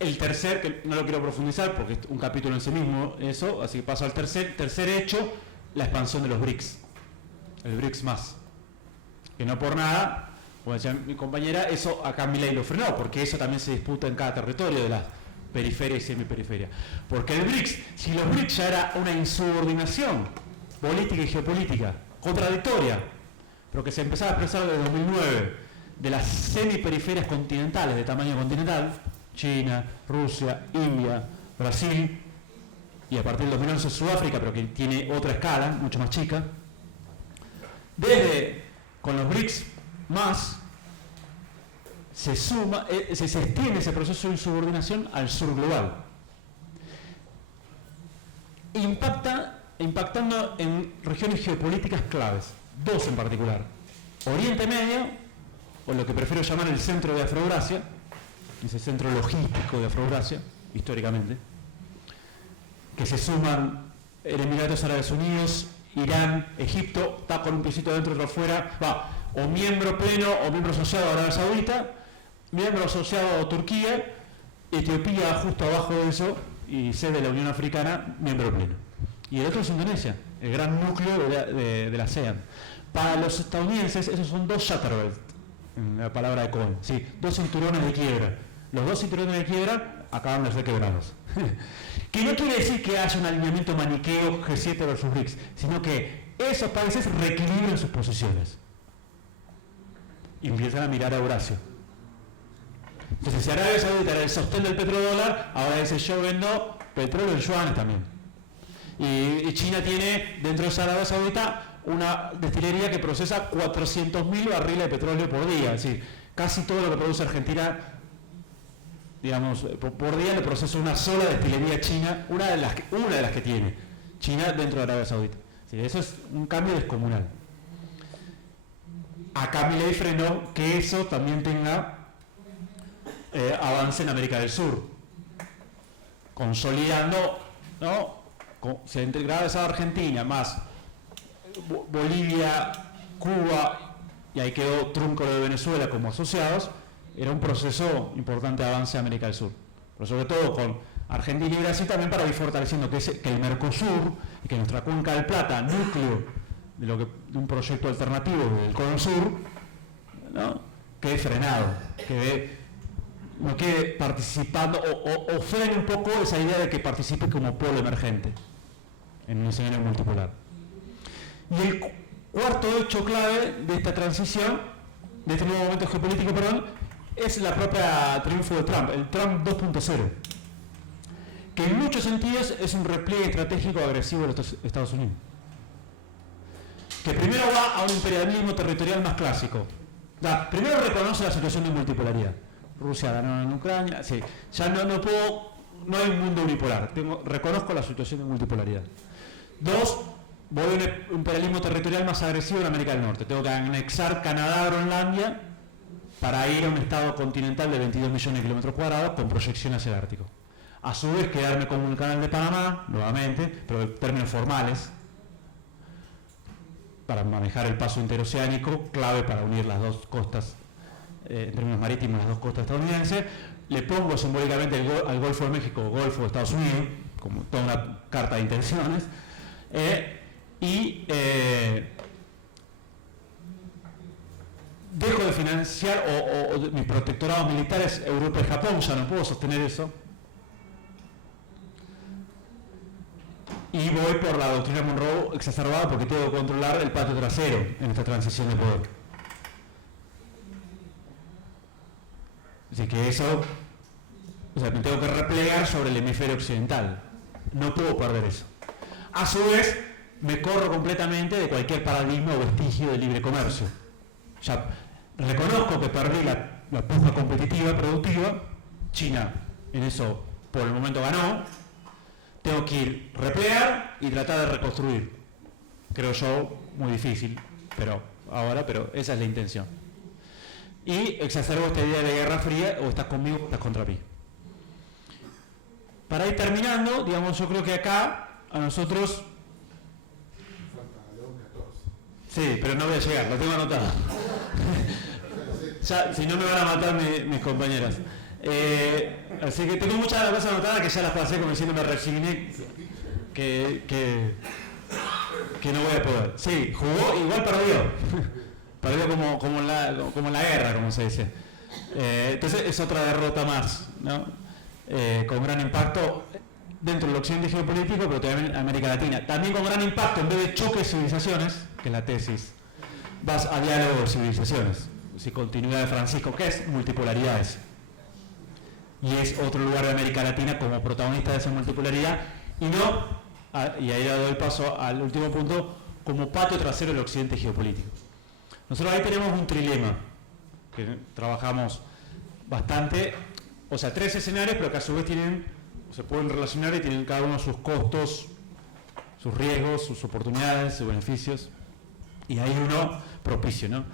El tercer, que no lo quiero profundizar porque es un capítulo en sí mismo, eso, así que paso al tercer hecho, la expansión de los BRICS. El BRICS más. Que no por nada, como decía mi compañera, eso acá Milei lo frenó, porque eso también se disputa en cada territorio de las periferias y semiperiferia. Porque el BRICS, si los BRICS ya era una insubordinación política y geopolítica, contradictoria, pero que se empezaba a expresar desde 2009, de las semiperiferias continentales de tamaño continental, China, Rusia, India, Brasil, y a partir del 2011 Sudáfrica, pero que tiene otra escala, mucho más chica. Con los BRICS más, se extiende ese proceso de insubordinación al sur global. Impactando en regiones geopolíticas claves, 2 en particular. Oriente Medio, o lo que prefiero llamar el centro de Afroeurasia, ese centro logístico de Afroeurasia, históricamente, que se suman Emiratos Árabes Unidos, Irán, Egipto, está con un piecito dentro y otro afuera, o miembro pleno o miembro asociado a Arabia Saudita, miembro asociado a Turquía, Etiopía justo abajo de eso, y sede de la Unión Africana, miembro pleno. Y el otro es Indonesia, el gran núcleo de la ASEAN. Para los estadounidenses, esos son 2 Shatterbelt, en la palabra de Cohen, ¿sí? 2 cinturones de quiebra. Los 2 cinturones de quiebra acaban de ser quebrados. Que no quiere decir que haya un alineamiento maniqueo G7 versus BRICS, sino que esos países reequilibran sus posiciones y empiezan a mirar a Eurasia. Entonces, si Arabia Saudita era el sostén del petrodólar, ahora dice yo vendo petróleo en yuanes también. Y China tiene dentro de Arabia Saudita una destilería que procesa 400.000 barriles de petróleo por día, es decir, casi todo lo que produce Argentina, digamos, por día le procesa una sola destilería china, una de las que tiene China dentro de Arabia Saudita. Sí, eso es un cambio descomunal. Acá Milei frenó que eso también tenga avance en América del Sur, consolidando, ¿no? Se integraba esa Argentina más Bolivia, Cuba, y ahí quedó trunco de Venezuela como asociados. Era un proceso importante de avance en América del Sur, pero sobre todo con Argentina y Brasil también para ir fortaleciendo que el Mercosur y que nuestra cuenca del Plata, núcleo de un proyecto alternativo del Cono Sur, ¿no? Quede frenado, no quede participando o frene un poco esa idea de que participe como polo emergente en un escenario multipolar. Y el cuarto hecho clave de esta transición, de este nuevo momento geopolítico, es la propia triunfo de Trump, el Trump 2.0, que en muchos sentidos es un repliegue estratégico agresivo de los Estados Unidos, que primero va a un imperialismo territorial más clásico. Primero reconoce la situación de multipolaridad, Rusia ganó en Ucrania, sí, ya no puedo, no hay un mundo unipolar, reconozco la situación de multipolaridad. 2, voy a un imperialismo territorial más agresivo en América del Norte, tengo que anexar Canadá a Groenlandia para ir a un estado continental de 22 millones de kilómetros cuadrados con proyección hacia el Ártico. A su vez quedarme con el canal de Panamá, nuevamente, pero en términos formales, para manejar el paso interoceánico, clave para unir las dos costas, en términos marítimos, las dos costas estadounidenses. Le pongo simbólicamente al Golfo de México, Golfo de Estados Unidos, como toda una carta de intenciones, dejo de financiar o mis protectorados militares Europa y Japón, ya no puedo sostener eso. Y voy por la doctrina Monroe exacerbada porque tengo que controlar el patio trasero en esta transición de poder. Así que eso, o sea, me tengo que replegar sobre el hemisferio occidental. No puedo perder eso. A su vez, me corro completamente de cualquier paradigma o vestigio de libre comercio. Ya reconozco que perdí la puja competitiva, productiva. China en eso por el momento ganó. Tengo que ir replegar y tratar de reconstruir. Creo yo, muy difícil, pero esa es la intención. Y exacerbo esta idea de guerra fría, o estás conmigo o estás contra mí. Para ir terminando, digamos, yo creo que acá, a nosotros... Sí, pero no voy a llegar, lo tengo anotado. Ya, si no me van a matar mis compañeras. Así que tengo muchas cosas anotadas que ya las pasé como diciendo me resigné que no voy a poder. Sí, jugó, igual perdió. Perdió como en la guerra, como se dice. Entonces es otra derrota más, ¿no? Con gran impacto dentro del occidente geopolítico, pero también en América Latina. También con gran impacto, en vez de choque de civilizaciones, que es la tesis, vas a diálogo de civilizaciones. Si continuidad de Francisco, ¿qué es? Multipolaridades. Y es otro lugar de América Latina como protagonista de esa multipolaridad, y ahí le doy paso al último punto, como patio trasero del occidente geopolítico. Nosotros ahí tenemos un trilema, que trabajamos bastante, o sea, 3 escenarios, pero que a su vez se pueden relacionar y tienen cada uno sus costos, sus riesgos, sus oportunidades, sus beneficios, y hay uno propicio, ¿no?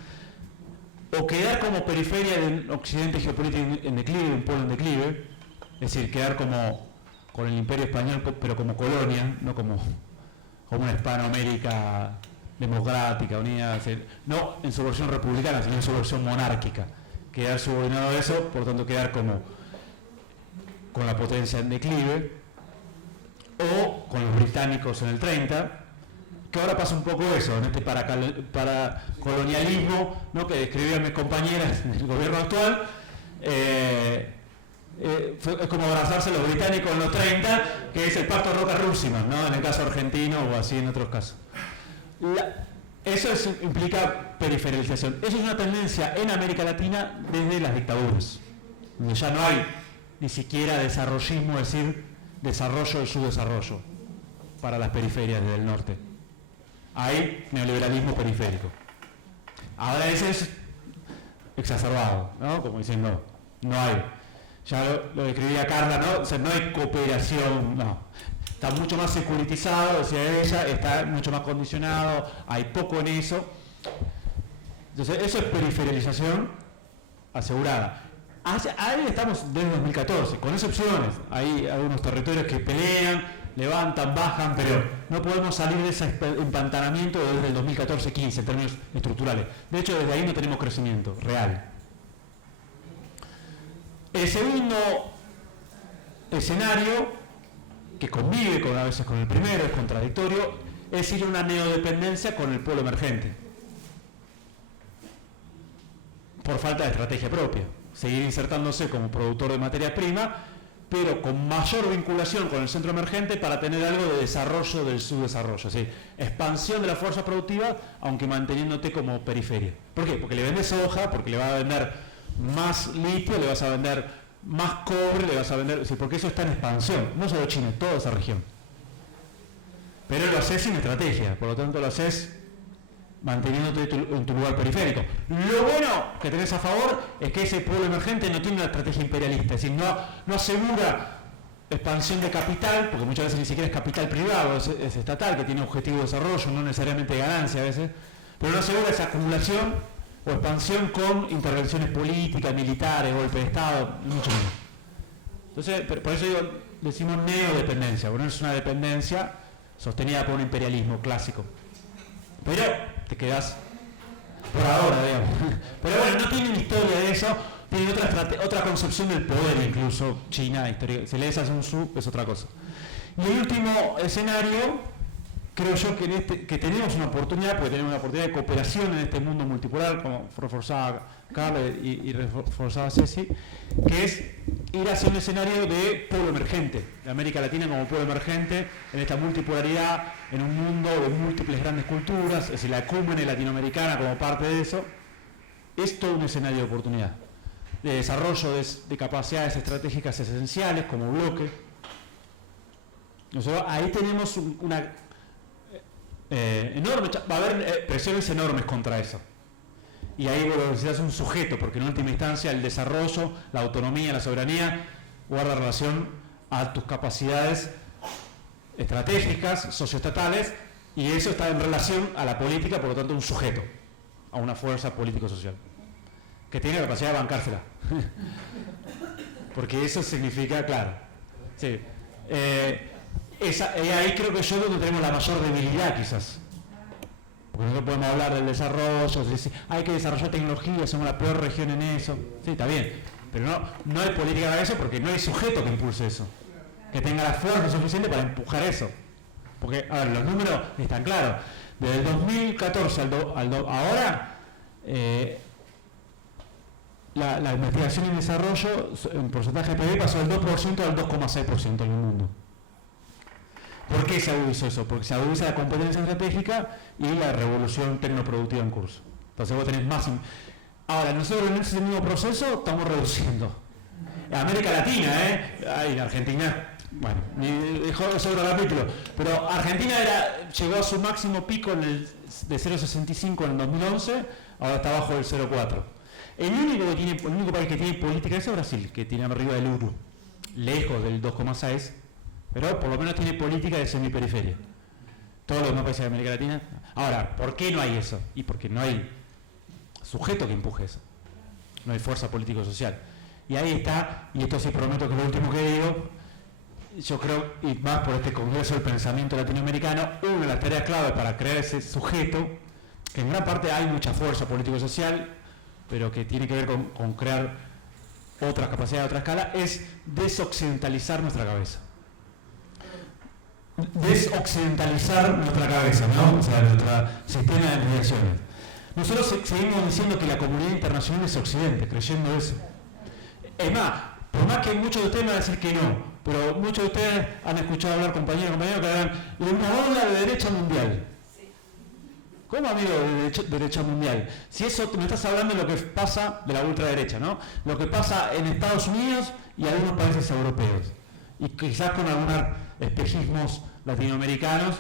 O quedar como periferia del occidente geopolítico en declive, un pueblo en declive, es decir, quedar como con el imperio español, pero como colonia, no como una Hispanoamérica democrática, unida, no en su versión republicana, sino en su versión monárquica. Quedar subordinado a eso, por tanto quedar como con la potencia en declive, o con los británicos en el 30, que ahora pasa un poco eso, en este paracolonialismo, ¿no?, que describían mis compañeras en el gobierno actual. Es como abrazarse a los británicos en los 30, que es el pacto Roca-Rousiman, ¿no?, en el caso argentino o así en otros casos. Eso implica periferización. Eso es una tendencia en América Latina desde las dictaduras, donde ya no hay ni siquiera desarrollismo, es decir, desarrollo y subdesarrollo para las periferias del norte. Hay neoliberalismo periférico. Ahora ese es exacerbado, ¿no? Como diciendo, no hay. Ya lo describía Carla, ¿no? O sea, no hay cooperación, no. Está mucho más securitizado, decía ella, está mucho más condicionado, hay poco en eso. Entonces, eso es periferización asegurada. Ahí estamos desde 2014, con excepciones. Hay algunos territorios que pelean, levantan, bajan, pero no podemos salir de ese empantanamiento desde el 2014-15 en términos estructurales. De hecho, desde ahí no tenemos crecimiento real. El segundo escenario, que convive a veces con el primero, es contradictorio, es ir a una neodependencia con el pueblo emergente. Por falta de estrategia propia. Seguir insertándose como productor de materia prima, pero con mayor vinculación con el centro emergente para tener algo de desarrollo del subdesarrollo, ¿sí? Expansión de la fuerza productiva, aunque manteniéndote como periferia. ¿Por qué? Porque le vendes soja, porque le vas a vender más litio, le vas a vender más cobre, le vas a vender, ¿sí? Porque eso está en expansión, no solo China, toda esa región. Pero lo haces sin estrategia, por lo tanto lo haces manteniéndote en tu lugar periférico. Lo bueno que tenés a favor es que ese pueblo emergente no tiene una estrategia imperialista, es decir, no asegura expansión de capital, porque muchas veces ni siquiera es capital privado, es estatal, que tiene objetivo de desarrollo, no necesariamente de ganancia a veces, pero no asegura esa acumulación o expansión con intervenciones políticas, militares, golpe de Estado, mucho menos. Entonces, por eso decimos neodependencia, porque no es una dependencia sostenida por un imperialismo clásico. Pero te quedás por ahora, digamos. Pero bueno, no tienen historia de eso, tienen otra concepción del poder, incluso China, historia. Si lees a Sun Tzu, es otra cosa. Y el último escenario, creo yo que tenemos una oportunidad, porque tenemos una oportunidad de cooperación en este mundo multipolar, como reforzaba Carla y reforzaba Ceci, que es ir hacia un escenario de pueblo emergente, de América Latina como pueblo emergente, en esta multipolaridad, en un mundo de múltiples grandes culturas, es decir, la ecúmene latinoamericana como parte de eso, es todo un escenario de oportunidad, de desarrollo de capacidades estratégicas esenciales como bloque. Nosotros ahí tenemos una enorme, va a haber presiones enormes contra eso. Y ahí necesitas un sujeto, porque en última instancia el desarrollo, la autonomía, la soberanía guarda relación a tus capacidades estratégicas, socioestatales, y eso está en relación a la política, por lo tanto un sujeto, a una fuerza político-social, que tiene la capacidad de bancársela. Porque eso significa, claro, sí, ahí creo que yo donde tenemos la mayor debilidad quizás. Porque nosotros podemos hablar del desarrollo, decir, hay que desarrollar tecnología, somos la peor región en eso. Sí, está bien, pero no hay política para eso porque no hay sujeto que impulse eso, que tenga la fuerza suficiente para empujar eso. Porque, a ver, los números están claros. Desde el 2014 ahora, la investigación y desarrollo en porcentaje de PIB pasó del 2% al 2,6% en el mundo. ¿Por qué se agudizó eso? Porque se agudiza la competencia estratégica y la revolución tecnoproductiva en curso. Entonces vos tenés más... Ahora, nosotros en ese mismo proceso estamos reduciendo. En América Latina, en Argentina, bueno, dejó eso otro capítulo, pero Argentina llegó a su máximo pico de 0,65 en el 2011, ahora está abajo del 0,4. El único país que tiene política es Brasil, que tiene arriba del 1, lejos del 2,6, pero por lo menos tiene política de semiperiferia. Todos los demás países de América Latina. Ahora, ¿por qué no hay eso? Y porque no hay sujeto que empuje eso. No hay fuerza político-social. Y ahí está, y esto sí prometo que es lo último que digo, yo creo, y más por este Congreso del Pensamiento Latinoamericano, una de las tareas claves para crear ese sujeto, que en gran parte hay mucha fuerza político-social, pero que tiene que ver con crear otras capacidades a otra escala, es desoccidentalizar nuestra cabeza. Desoccidentalizar nuestra cabeza, ¿no? O sea, nuestro sistema de mediaciones. Nosotros seguimos diciendo que la comunidad internacional es occidente, creyendo eso. Es más, por más que muchos de ustedes van a decir que no, pero muchos de ustedes han escuchado hablar compañeros que hablan de una ola de derecha mundial. ¿Cómo, amigo, de derecha mundial? Si eso me estás hablando de lo que pasa de la ultraderecha, ¿no? Lo que pasa en Estados Unidos y algunos países europeos. Y quizás con algunos espejismos latinoamericanos,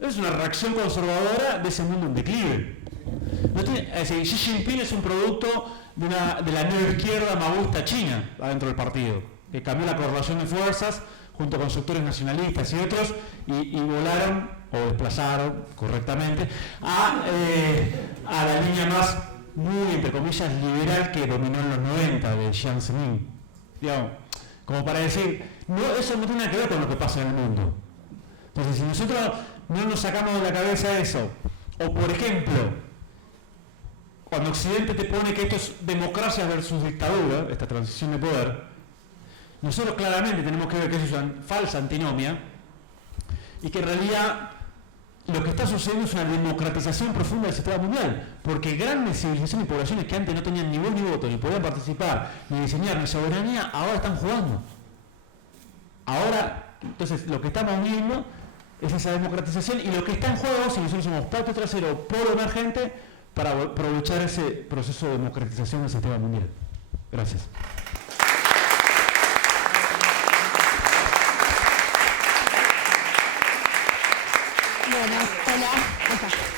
es una reacción conservadora de ese mundo en declive. Es decir, Xi Jinping es un producto de la neoizquierda maoísta china adentro del partido, que cambió la correlación de fuerzas junto con sectores nacionalistas y otros, y volaron o desplazaron correctamente a la línea más muy, entre comillas, liberal que dominó en los 90 de Jiang Zemin. Digamos, como para decir, no, eso no tiene nada que ver con lo que pasa en el mundo. Entonces, si nosotros no nos sacamos de la cabeza eso, o por ejemplo, cuando Occidente te pone que esto es democracia versus dictadura, esta transición de poder, nosotros claramente tenemos que ver que eso es una falsa antinomia y que en realidad lo que está sucediendo es una democratización profunda del sistema mundial, porque grandes civilizaciones y poblaciones que antes no tenían ni voz ni voto, ni podían participar, ni diseñar, ni soberanía, ahora están jugando. Ahora, entonces, lo que estamos viendo es esa democratización y lo que está en juego, si nosotros somos patio trasero, polo emergente, para aprovechar ese proceso de democratización del sistema mundial. Gracias. Bueno, hola.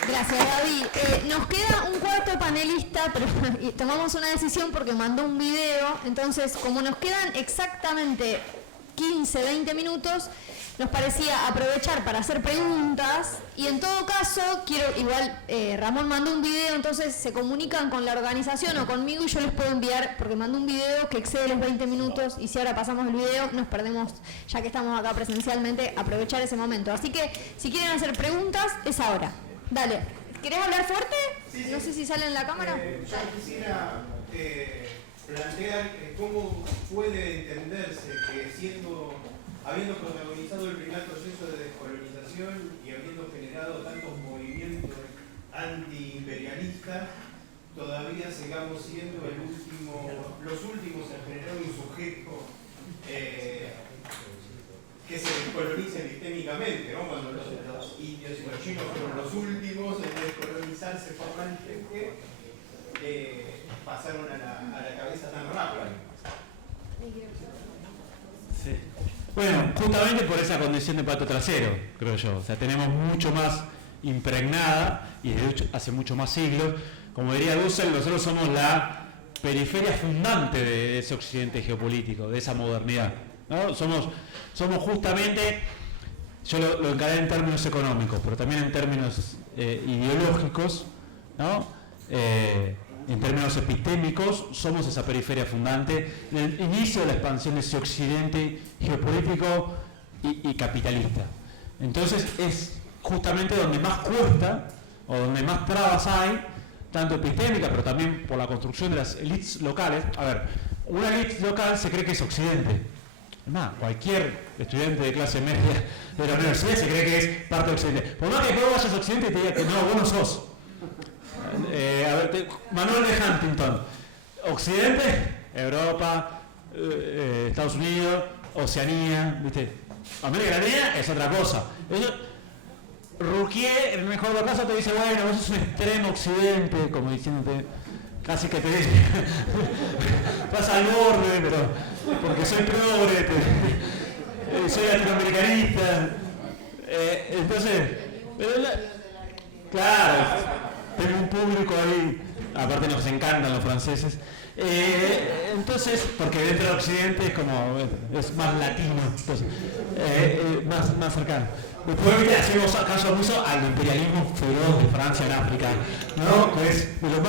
Gracias, Gaby. Nos queda un cuarto panelista, pero tomamos una decisión porque mandó un video. Entonces, como nos quedan exactamente 15, 20 minutos, nos parecía aprovechar para hacer preguntas. Y en todo caso, Ramón mandó un video, entonces se comunican con la organización o conmigo y yo les puedo enviar, porque mandó un video que excede los 20 minutos y si ahora pasamos el video nos perdemos, ya que estamos acá presencialmente, aprovechar ese momento. Así que si quieren hacer preguntas, es ahora. Dale. ¿Querés hablar fuerte? Sí, sí. No sé si sale en la cámara. Yo quisiera plantear cómo puede entenderse que habiendo protagonizado el primer proceso de descolonización y habiendo generado tantos movimientos antiimperialistas, todavía sigamos siendo los últimos en generar un sujeto que se descolonice epistémicamente, ¿no? Cuando los indios y los chinos fueron los últimos en descolonizarse formalmente, pasaron a la cabeza tan rápido. Sí. Bueno, justamente por esa condición de pato trasero, creo yo. O sea, tenemos mucho más impregnada, y de hecho hace mucho más siglos, como diría Dussel, nosotros somos la periferia fundante de ese occidente geopolítico, de esa modernidad, ¿no? Somos justamente, yo lo encaré en términos económicos, pero también en términos ideológicos, ¿no? En términos epistémicos, somos esa periferia fundante en el inicio de la expansión de ese occidente geopolítico y capitalista. Entonces es justamente donde más cuesta, o donde más trabas hay, tanto epistémica, pero también por la construcción de las élites locales. A ver, una élite local se cree que es occidente. Además, cualquier estudiante de clase media de la universidad se cree que es parte de occidente. Por más que vos vayas a occidente y te diga que no, vos no sos. Manuel de Huntington, Occidente, Europa, Estados Unidos, Oceanía, ¿viste? América Latina es otra cosa. Rouquier, en el mejor de los casos, te dice, bueno, vos sos un extremo occidente, como diciéndote, casi que te dice, vas al borde, pero porque soy progre, soy latinoamericanista. Entonces, claro. Tengo un público ahí, aparte nos encantan los franceses, entonces, porque dentro del occidente es como, es más latino, entonces, más cercano. Después le hacemos caso omiso al imperialismo feroz de Francia en África, ¿no? Que es de lo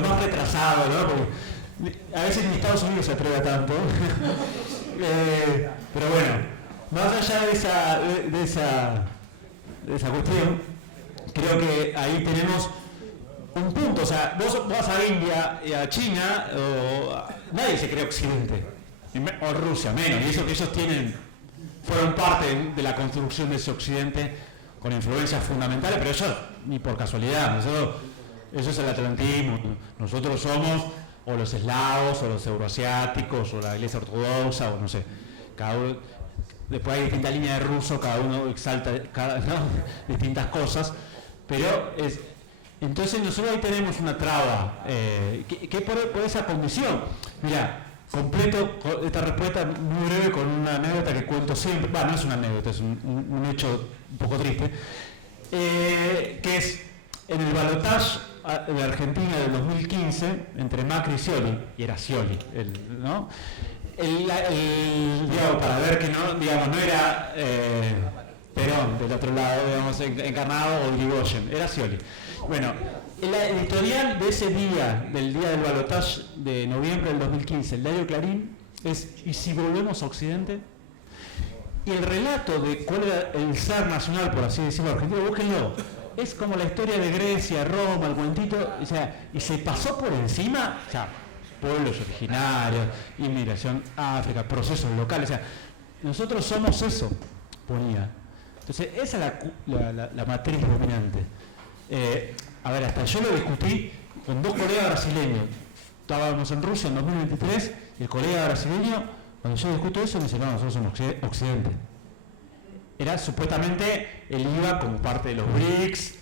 más retrasado, ¿no? Porque a veces ni Estados Unidos se atreve a tanto. Pero bueno, más allá de esa cuestión, creo que ahí tenemos un punto. O sea, vos vas a India y a China, nadie se cree occidente, o Rusia menos, y eso que ellos fueron parte de la construcción de ese occidente con influencias fundamentales, pero ellos ni por casualidad, eso es el atlantismo, nosotros somos o los eslavos, o los euroasiáticos, o la iglesia ortodoxa, o no sé, después hay distintas líneas de ruso, cada uno exalta distintas cosas, pero entonces nosotros ahí tenemos una traba, que por esa condición. Mira, completo esta respuesta muy breve con una anécdota que cuento siempre, no es una anécdota, es un hecho un poco triste, que es en el balotaje de Argentina del 2015, entre Macri y Scioli, y era Scioli, ¿no? Digamos, para ver que no era Perón del otro lado, digamos, encarnado, o Irigoyen, era Scioli. Bueno, el editorial de ese día, del día del balotaje de noviembre del 2015, el diario Clarín, es ¿y si volvemos a Occidente? Y el relato de cuál era el zar nacional, por así decirlo, argentino, búsquenlo. Es como la historia de Grecia, Roma, el cuentito, o sea, y se pasó por encima, o sea, pueblos originarios, inmigración África, procesos locales, o sea, nosotros somos eso, ponía. Entonces, esa es la matriz dominante. A ver, hasta yo lo discutí con dos colegas brasileños. Estábamos en Rusia en 2023 y el colega brasileño, cuando yo discuto eso, me dice, no, nosotros somos Occidente. Era supuestamente, él iba como parte de los BRICS,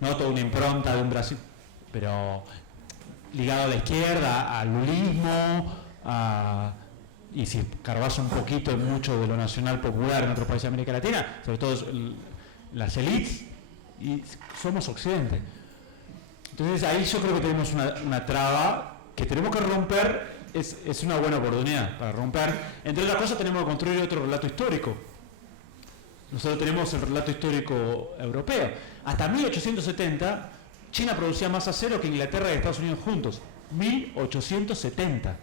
no toda una impronta de un Brasil, pero ligado a la izquierda, al lulismo, y si carbás un poquito en mucho de lo nacional popular en otros países de América Latina, sobre todo las élites y somos Occidente. Entonces ahí yo creo que tenemos una traba que tenemos que romper, es una buena oportunidad para romper. Entre otras cosas tenemos que construir otro relato histórico. Nosotros tenemos el relato histórico europeo. Hasta 1870 China producía más acero que Inglaterra y Estados Unidos juntos. 1870.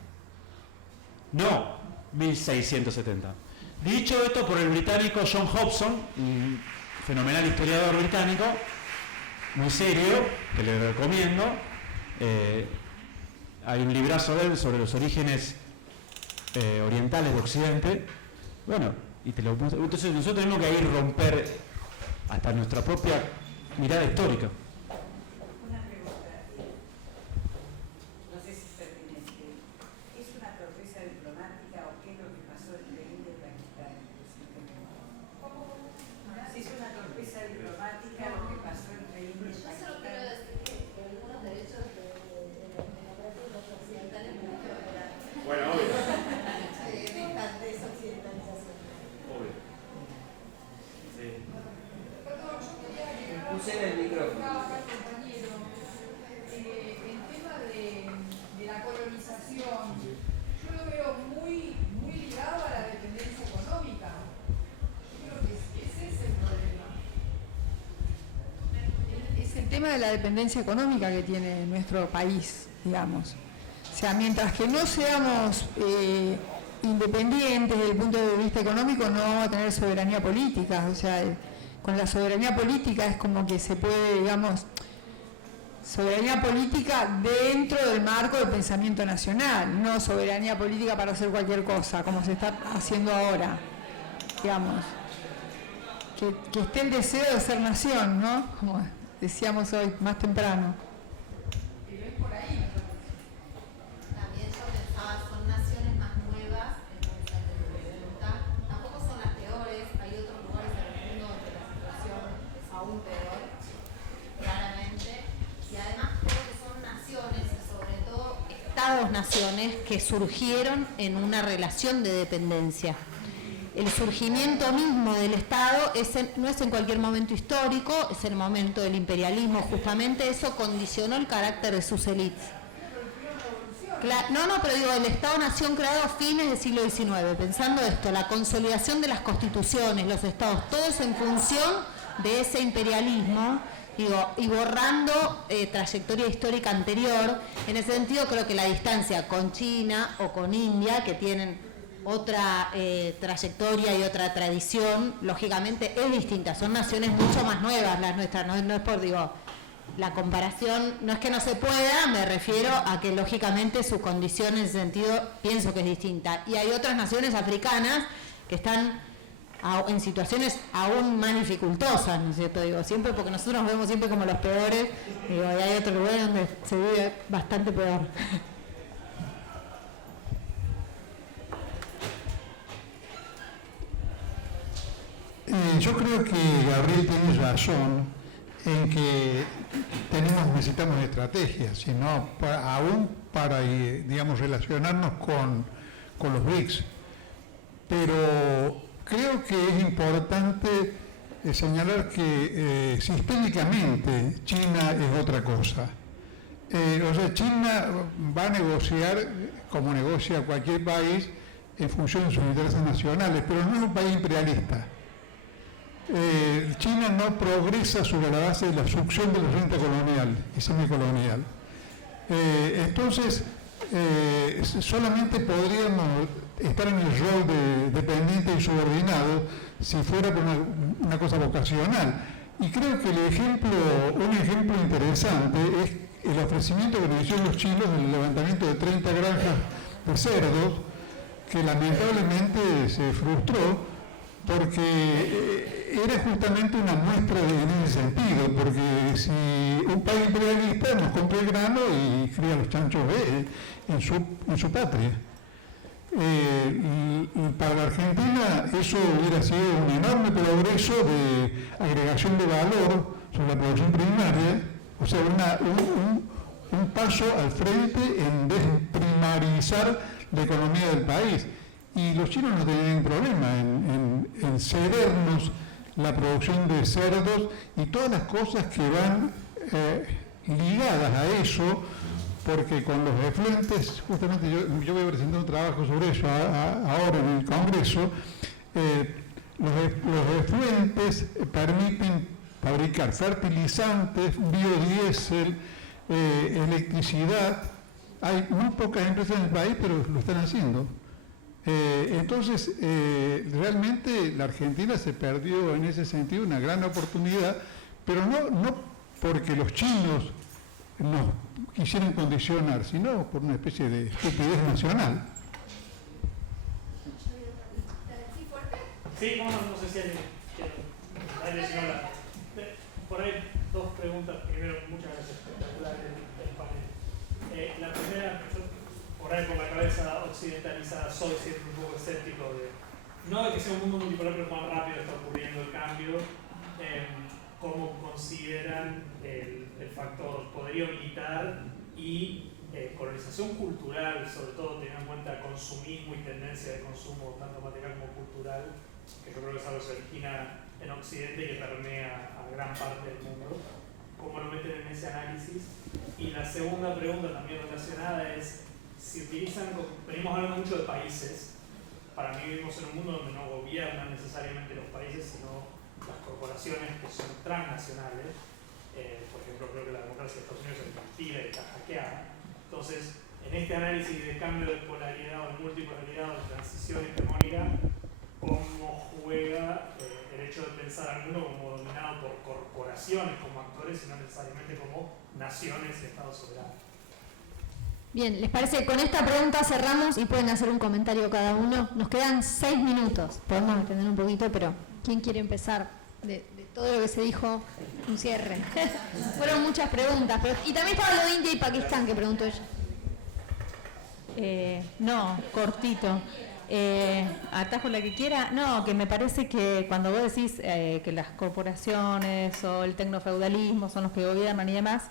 No, 1670. Dicho esto por el británico John Hobson, un fenomenal historiador británico, muy serio, que le recomiendo. Hay un librazo de él sobre los orígenes orientales de Occidente. Bueno, entonces nosotros tenemos que ir a romper hasta nuestra propia mirada histórica. Una pregunta, no sé si es pertinente. ¿Es una torpeza diplomática o qué es lo que pasó entre India y Pakistán recientemente? Si es una torpeza diplomática lo que pasó entre India y Pakistán. Yo solo quiero decir que algunos derechos democráticos occidentales no hay que valorar. Bueno, obvio. Desoccidentalización. Obvio. Sí. Puse en el micrófono. Compañero, el tema de la colonización, yo lo veo muy ligado a la dependencia económica. Yo creo que ese es el problema. Es el tema de la dependencia económica que tiene nuestro país, digamos. O sea, mientras que no seamos independientes desde el punto de vista económico, no vamos a tener soberanía política. O sea, con la soberanía política es como que se puede, digamos, soberanía política dentro del marco del pensamiento nacional, no soberanía política para hacer cualquier cosa, como se está haciendo ahora, digamos. Que esté el deseo de ser nación, ¿no? Como decíamos hoy, más temprano. Pero es por ahí. También yo pensaba, son naciones más nuevas, entonces me pregunta, tampoco son las peores, hay otros lugares en el mundo donde la situación es aún peor, claramente, y además creo que son naciones, y sobre todo Estados-naciones que surgieron en una relación de dependencia. El surgimiento mismo del Estado no es en cualquier momento histórico, es en el momento del imperialismo. Justamente eso condicionó el carácter de sus élites. Pero digo, el Estado-nación creado a fines del siglo XIX, pensando esto, la consolidación de las constituciones, los estados, todo es en función de ese imperialismo, digo, y borrando trayectoria histórica anterior. En ese sentido creo que la distancia con China o con India, que tienen otra trayectoria y otra tradición, lógicamente es distinta, son naciones mucho más nuevas las nuestras, no es por, digo, la comparación, no es que no se pueda, me refiero a que lógicamente su condición en ese sentido pienso que es distinta. Y hay otras naciones africanas que están en situaciones aún más dificultosas, ¿no es cierto? Digo, siempre, porque nosotros nos vemos siempre como los peores, digo, y hay otros lugares donde se vive bastante peor. Yo creo que Gabriel tiene razón en que necesitamos estrategias, sino aún para, digamos, relacionarnos con los BRICS. Pero creo que es importante señalar que sistémicamente China es otra cosa. O sea, China va a negociar como negocia cualquier país en función de sus intereses nacionales, pero no es un país imperialista. China no progresa sobre la base de la succión de la renta colonial y semicolonial. Entonces, solamente podríamos estar en el rol de dependiente y subordinado si fuera por una cosa vocacional. Y creo que un ejemplo interesante es el ofrecimiento que nos hicieron los chinos del levantamiento de 30 granjas de cerdos, que lamentablemente se frustró porque era justamente una muestra en ese sentido, porque si un país imperialista nos compra el grano y cría los chanchos en su patria. Y para la Argentina eso hubiera sido un enorme progreso de agregación de valor sobre la producción primaria, o sea, un paso al frente en desprimarizar la economía del país. Y los chinos no tenían ningún problema en cedernos la producción de cerdos y todas las cosas que van ligadas a eso, porque con los efluentes, justamente yo voy a presentar un trabajo sobre eso ahora en el Congreso, los efluentes permiten fabricar fertilizantes, biodiesel, electricidad. Hay muy pocas empresas en el país, pero lo están haciendo. Entonces, realmente la Argentina se perdió en ese sentido una gran oportunidad, pero no porque los chinos nos quisieran condicionar, sino por una especie de estupidez nacional. Sí, no sé si alguien quiere hablar. Por ahí, dos preguntas. Primero, muchas gracias, espectacular el panel. La primera, yo por ahí por la cabeza occidentalizada soy siempre un poco escéptico no de que sea un mundo multipolar, pero cuán rápido está ocurriendo el cambio. ¿Cómo consideran el factor poderío militar y colonización cultural, sobre todo teniendo en cuenta consumismo y tendencia de consumo tanto material como cultural, que yo creo que es algo que se origina en Occidente y que permea a gran parte del mundo? ¿Cómo lo meten en ese análisis? Y la segunda pregunta también relacionada es, si utilizan, venimos hablando mucho de países, para mí vivimos en un mundo donde no gobiernan necesariamente los países, sino las corporaciones que son transnacionales. Por ejemplo, creo que la democracia de Estados Unidos es mentira y está hackeada. Entonces, en este análisis de cambio de polaridad o de multipolaridad o de transición hegemónica, ¿cómo juega el hecho de pensar al mundo como dominado por corporaciones, como actores, y no necesariamente como naciones y estados soberanos? Bien, ¿les parece? Con esta pregunta cerramos y pueden hacer un comentario cada uno. Nos quedan 6 minutos. Podemos extender un poquito, pero ¿quién quiere empezar? De todo lo que se dijo, un cierre. Fueron muchas preguntas. Y también estaba lo de India y Pakistán, que preguntó ella. No, cortito. Atajo la que quiera. No, que me parece que cuando vos decís que las corporaciones o el tecnofeudalismo son los que gobiernan y demás,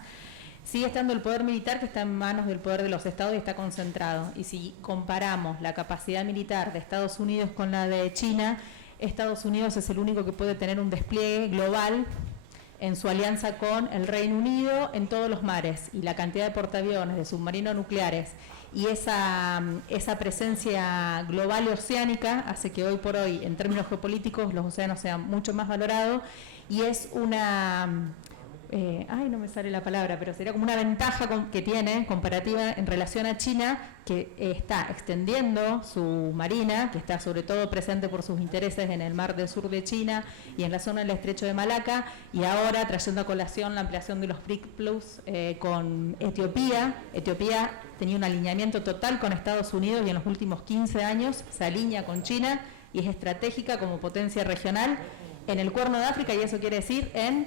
sigue estando el poder militar, que está en manos del poder de los estados y está concentrado. Y si comparamos la capacidad militar de Estados Unidos con la de China, Estados Unidos es el único que puede tener un despliegue global en su alianza con el Reino Unido en todos los mares, y la cantidad de portaaviones, de submarinos nucleares y esa presencia global y oceánica hace que hoy por hoy, en términos geopolíticos, los océanos sean mucho más valorados, y es una... no me sale la palabra, pero sería como una ventaja que tiene comparativa en relación a China, que está extendiendo su marina, que está sobre todo presente por sus intereses en el mar del sur de China y en la zona del estrecho de Malaca, y ahora trayendo a colación la ampliación de los BRIC Plus con Etiopía. Etiopía tenía un alineamiento total con Estados Unidos y en los últimos 15 años se alinea con China y es estratégica como potencia regional en el Cuerno de África, y eso quiere decir en